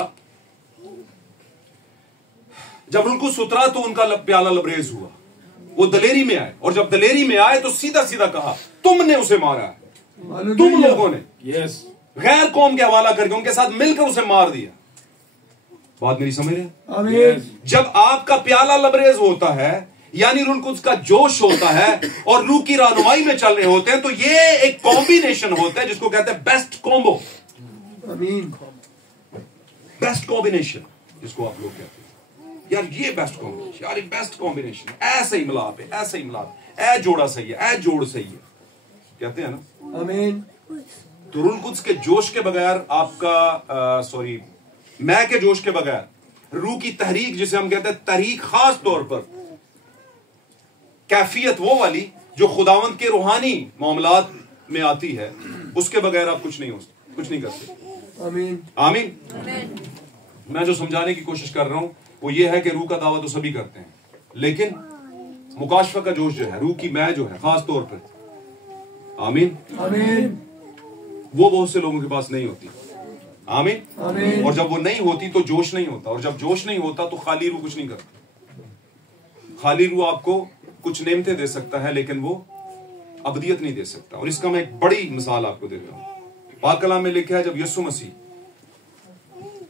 जब उनको सुतरा तो उनका प्याला लबरेज हुआ, वो दलेरी में आए, और जब दलेरी में आए तो सीधा सीधा कहा तुमने उसे मारा है, तुम लोगों ने यस गैर कौम के हवाला करके उनके साथ मिलकर उसे मार दिया। बात मेरी समझ रहे हैं? आमीन। जब आपका प्याला लबरेज होता है, यानी रूह कुद्स का जोश होता है और रूह की रहनुमाई में चल रहे होते हैं, तो ये एक कॉम्बिनेशन होता है जिसको कहते हैं बेस्ट कॉम्बो। आमीन। बेस्ट कॉम्बिनेशन जिसको आप लोग कहते हैं, यार ये बेस्ट कॉम्बिनेशन, यार बेस्ट कॉम्बिनेशन, ऐसे ही मिलाप है, ऐसे ही मिलाप, ऐ जोड़ा सही है, ऐ जोड़ सही है, कहते हैं ना। आमीन। तो रूह कुद्स के जोश के बगैर आपका मैं के जोश के बगैर रूह की तहरीक, जिसे हम कहते हैं तहरीक, खास तौर पर कैफियत वो वाली जो खुदावंद के रूहानी मामलात में आती है, उसके बगैर आप कुछ नहीं कर सकते। आमीन। आमीन। मैं जो समझाने की कोशिश कर रहा हूं वो ये है कि रूह का दावा तो सभी करते हैं, लेकिन मुकाशफा का जोश जो है, रूह की मैं जो है खास तौर पर, आमीन, आमीन। वो बहुत से लोगों के पास नहीं होती। आमीन। आमीन। और जब वो नहीं होती तो जोश नहीं होता, और जब जोश नहीं होता तो खाली रूह कुछ नहीं करती। खाली रूह आपको कुछ नेमतें दे सकता है, लेकिन वो अबदियत नहीं दे सकता। और इसका मैं एक बड़ी मिसाल आपको देता हूं। पाक कलाम में लिखा है जब यीशु मसीह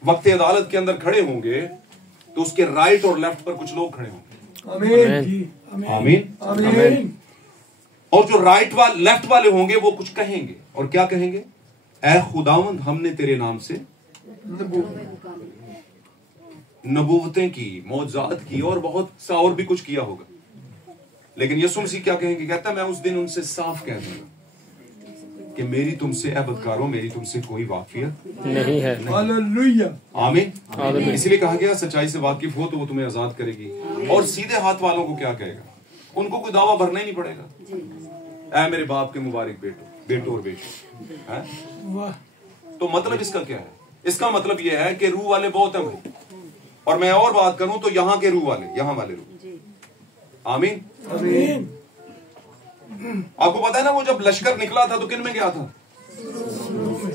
वक्त अदालत के अंदर खड़े होंगे तो उसके राइट और लेफ्ट पर कुछ लोग खड़े होंगे। आमीन। आमीन। आमीन। और जो लेफ्ट वाले होंगे वो कुछ कहेंगे, और क्या कहेंगे? ऐ खुदावंद, हमने तेरे नाम से नबूवतें की, मौजज़ात की, और बहुत सा और भी कुछ किया होगा। लेकिन यीशु मसीह क्या कहेंगे? कहता मैं उस दिन उनसे साफ कह दूंगा कि मेरी तुमसे ऐ बदकारों, मेरी तुमसे कोई वाकियत नहीं है। हालेलुया। आमीन। इसलिए कहा गया सच्चाई से वाकिफ हो तो वो तुम्हें आजाद करेगी। और सीधे हाथ वालों को क्या कहेगा? उनको कोई दावा भरना ही नहीं पड़ेगा। ऐ मेरे बाप के मुबारक बेटो और बेटी है? तो मतलब इसका क्या है? इसका मतलब यह है कि रूह वाले बहुत हैं भाई। और मैं और बात करूं तो यहां के रूह वाले, यहां वाले रूह। आमीन। आमीन। आपको पता है ना, वो जब लश्कर निकला था तो किन में गया था?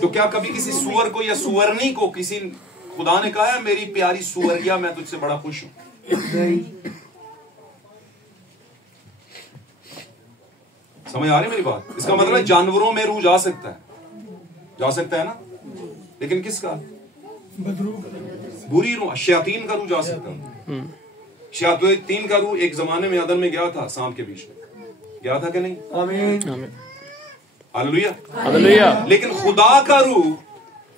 तो क्या कभी किसी सुअर को या सुअरनी को किसी खुदा ने कहा है मेरी प्यारी सुअरिया मैं तुझसे बड़ा खुश हूं? नहीं। समझ आ रही मेरी बात? इसका मतलब है जानवरों में रूह जा सकता है ना, लेकिन किसका? बुरी रूह, शयातीन का रूह जा सकता है। शयातीन का रूह एक जमाने में अदन में गया था, सांप के बीच में गया था कि नहीं? आमीन। हालेलुया। हालेलुया। लेकिन खुदा का रूह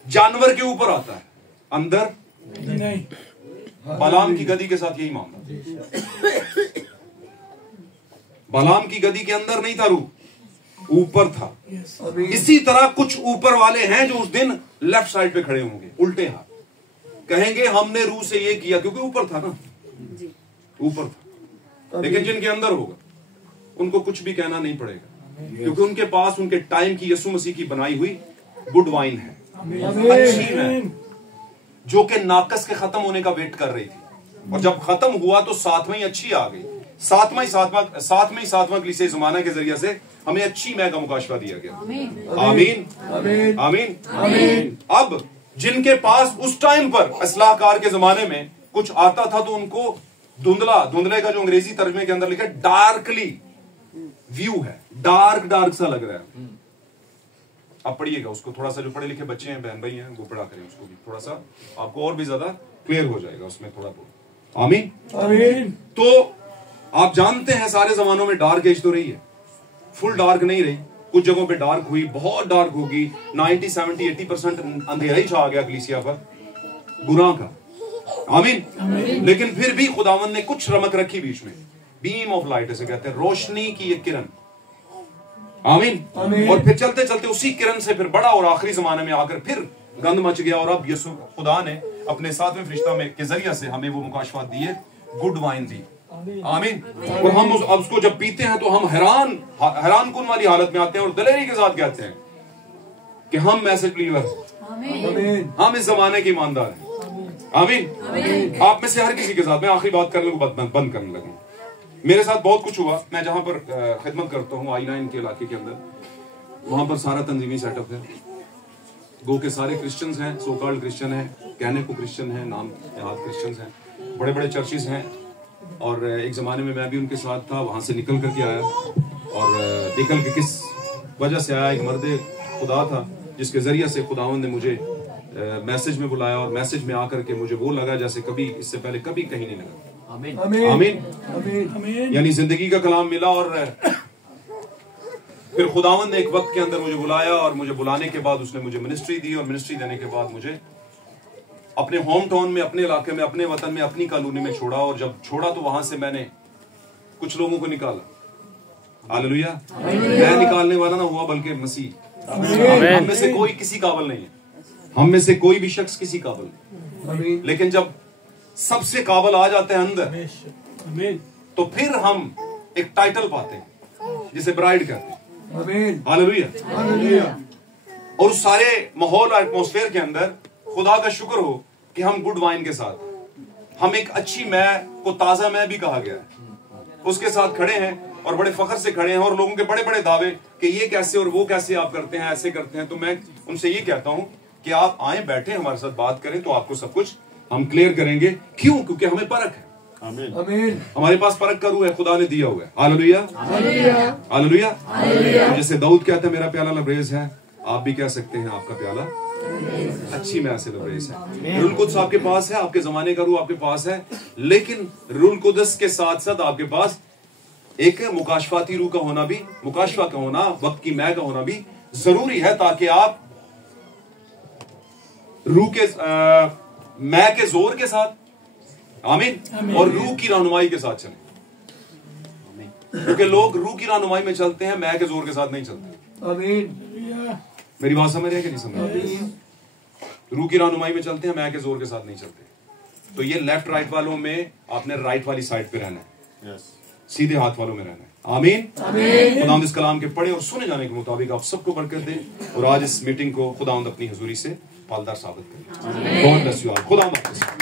जानवर के ऊपर आता है, अंदर नहीं। बालाम की गदी के साथ यही मामला। बालाम की गदी के अंदर नहीं था रूह, ऊपर था। इसी तरह कुछ ऊपर वाले हैं जो उस दिन लेफ्ट साइड पे खड़े होंगे, उल्टे हाथ, कहेंगे हमने रूह से ये किया, क्योंकि ऊपर था ना, ऊपर था। लेकिन जिनके अंदर होगा उनको कुछ भी कहना नहीं पड़ेगा, क्योंकि उनके पास उनके टाइम की यीशु मसीह की बनाई हुई गुड वाइन है, अच्छी है, जो कि नाकस के खत्म होने का वेट कर रही थी। और जब खत्म हुआ तो सातवीं अच्छी आ गई। सातवां कलीसिया ज़माना के जरिए से हमें अच्छी मैं का मुकाशफा दिया गया। आमीन। आमीन। आमीन। आमीन। अब जिनके पास उस टाइम पर असलाहकार के जमाने में कुछ आता था तो उनको धुंधले का जो अंग्रेजी तर्जमे के अंदर लिखा डार्कली व्यू है, डार्क सा लग रहा है। आप पढ़िएगा उसको, थोड़ा सा जो पढ़े लिखे बच्चे हैं, बहन भाई हैं, वो पढ़ा करें उसको भी, थोड़ा सा आपको और भी ज्यादा क्लियर हो जाएगा उसमें थोड़ा बहुत। आमीन। आमीन। तो आप जानते हैं सारे जमानों में डार्क एज तो रही है, फुल डार्क नहीं रही, कुछ जगहों पे डार्क हुई, बहुत डार्क होगी, 90, 70, 80% अंधेरा ही छा गया कलीसिया पर गुनाह का। आमीन। लेकिन फिर भी खुदावंद ने कुछ रमक रखी बीच में, बीम ऑफ लाइट ऐसे कहते हैं, रोशनी की एक किरण। आमीन। और फिर चलते चलते उसी किरण से फिर बड़ा और आखिरी जमाने में आकर फिर गंद मच गया, और अब यीशु खुदा ने अपने सातवें फरिश्ता में के जरिए से हमें वो मुकाशफात दिए, गुड वाइन दी। आमीन। और हम अब उसको जब पीते हैं तो हम हैरान कुन वाली हालत में आते हैं और दलेरी के साथ कहते हैं कि हम मैसेज बिलीवर, हम इस जमाने के ईमानदार हैं। आमीन। आप में से हर किसी के साथ मैं आखिरी बात करने को बंद करने लगा। मेरे साथ बहुत कुछ हुआ। मैं जहां पर खिदमत करता हूं I9 के इलाके के अंदर, वहां पर सारा तंजीमी सेटअप है, गो के सारे क्रिश्चियंस हैं, सो कॉल्ड क्रिश्चियन है, कहने को क्रिश्चियन है, नाम याद क्रिश्चियंस हैं, बड़े बड़े चर्चेस हैं। और एक जमाने में मैं भी उनके साथ था, वहां से निकल करके आया, और निकल के किस वजह से आया, एक मर्द खुदा था जिसके जरिए से खुदावंद ने मुझे मैसेज में बुलाया, और मैसेज में आकर के मुझे वो लगा जैसे कभी इससे पहले कभी कहीं नहीं लगा। आमीन। आमीन। यानी जिंदगी का कलाम मिला, और फिर खुदावंद ने एक वक्त के अंदर मुझे बुलाया, और मुझे बुलाने के बाद उसने मुझे मिनिस्ट्री दी, और मिनिस्ट्री देने के बाद मुझे अपने होम टाउन में, अपने इलाके में, अपने वतन में, अपनी कॉलोनी में छोड़ा। और जब छोड़ा तो वहां से मैंने कुछ लोगों को निकाला। हालेलुया। मैं निकालने वाला ना हुआ, बल्कि मसीह। हम में से कोई किसी काबिल नहीं है, हम में से कोई भी शख्स किसी काबिल नहीं, लेकिन जब सबसे काबिल आ जाते हैं अंदर, तो फिर हम एक टाइटल पाते हैं जिसे ब्राइड कहते हैं। हालेलुया। और उस सारे माहौल और एटमॉस्फेयर के अंदर खुदा का शुक्र हो कि हम गुड वाइन के साथ, हम एक अच्छी मै को ताजा मै भी कहा गया है, उसके साथ खड़े हैं, और बड़े फख्र से खड़े हैं, और लोगों के बड़े बड़े दावे कि ये कैसे और वो कैसे आप करते हैं, ऐसे करते हैं। तो मैं उनसे ये कहता हूं कि आप आए, बैठे हमारे साथ बात करें, तो आपको सब कुछ हम क्लियर करेंगे। क्यों? क्योंकि हमें परख है। आमीन। हमारे पास परख का रूह है, खुदा ने दिया हुआ है। हालेलुया। हालेलुया। जैसे दाऊद कहता है मेरा प्याला लबरेज है, आप भी कह सकते हैं आपका प्याला अच्छी में से लबरेज है। रूल कुद्स आपके पास है, आपके जमाने का रूह आपके पास है, लेकिन रूल कुद्स के साथ साथ आपके पास एक मुकाशफाती रूह का होना भी, मुकाशफा का होना, वक्त की मै का होना भी जरूरी है, ताकि आप रूह के मै के जोर के साथ, आमीन, और रूह की रहनुमाई के साथ चलें। क्योंकि लोग रूह की रहनुमाई में चलते हैं, मै के जोर के साथ नहीं चलते। आमीन। मेरी बात समझ रहे हैं कि नहीं समझ रहे? रूह की रहनुमाई में चलते हैं, मै के जोर के साथ नहीं चलते। तो ये लेफ्ट राइट वालों में आपने राइट वाली साइड पे रहना है, सीधे हाथ वालों में रहना है। आमीन। खुदावंद इस कलाम के पढ़े और सुने जाने के मुताबिक आप सबको बरकत दे, और आज इस मीटिंग को खुदावंद अपनी हुजूरी से फलदार साबित करे। God bless you all. खुदावंद आपके साथ।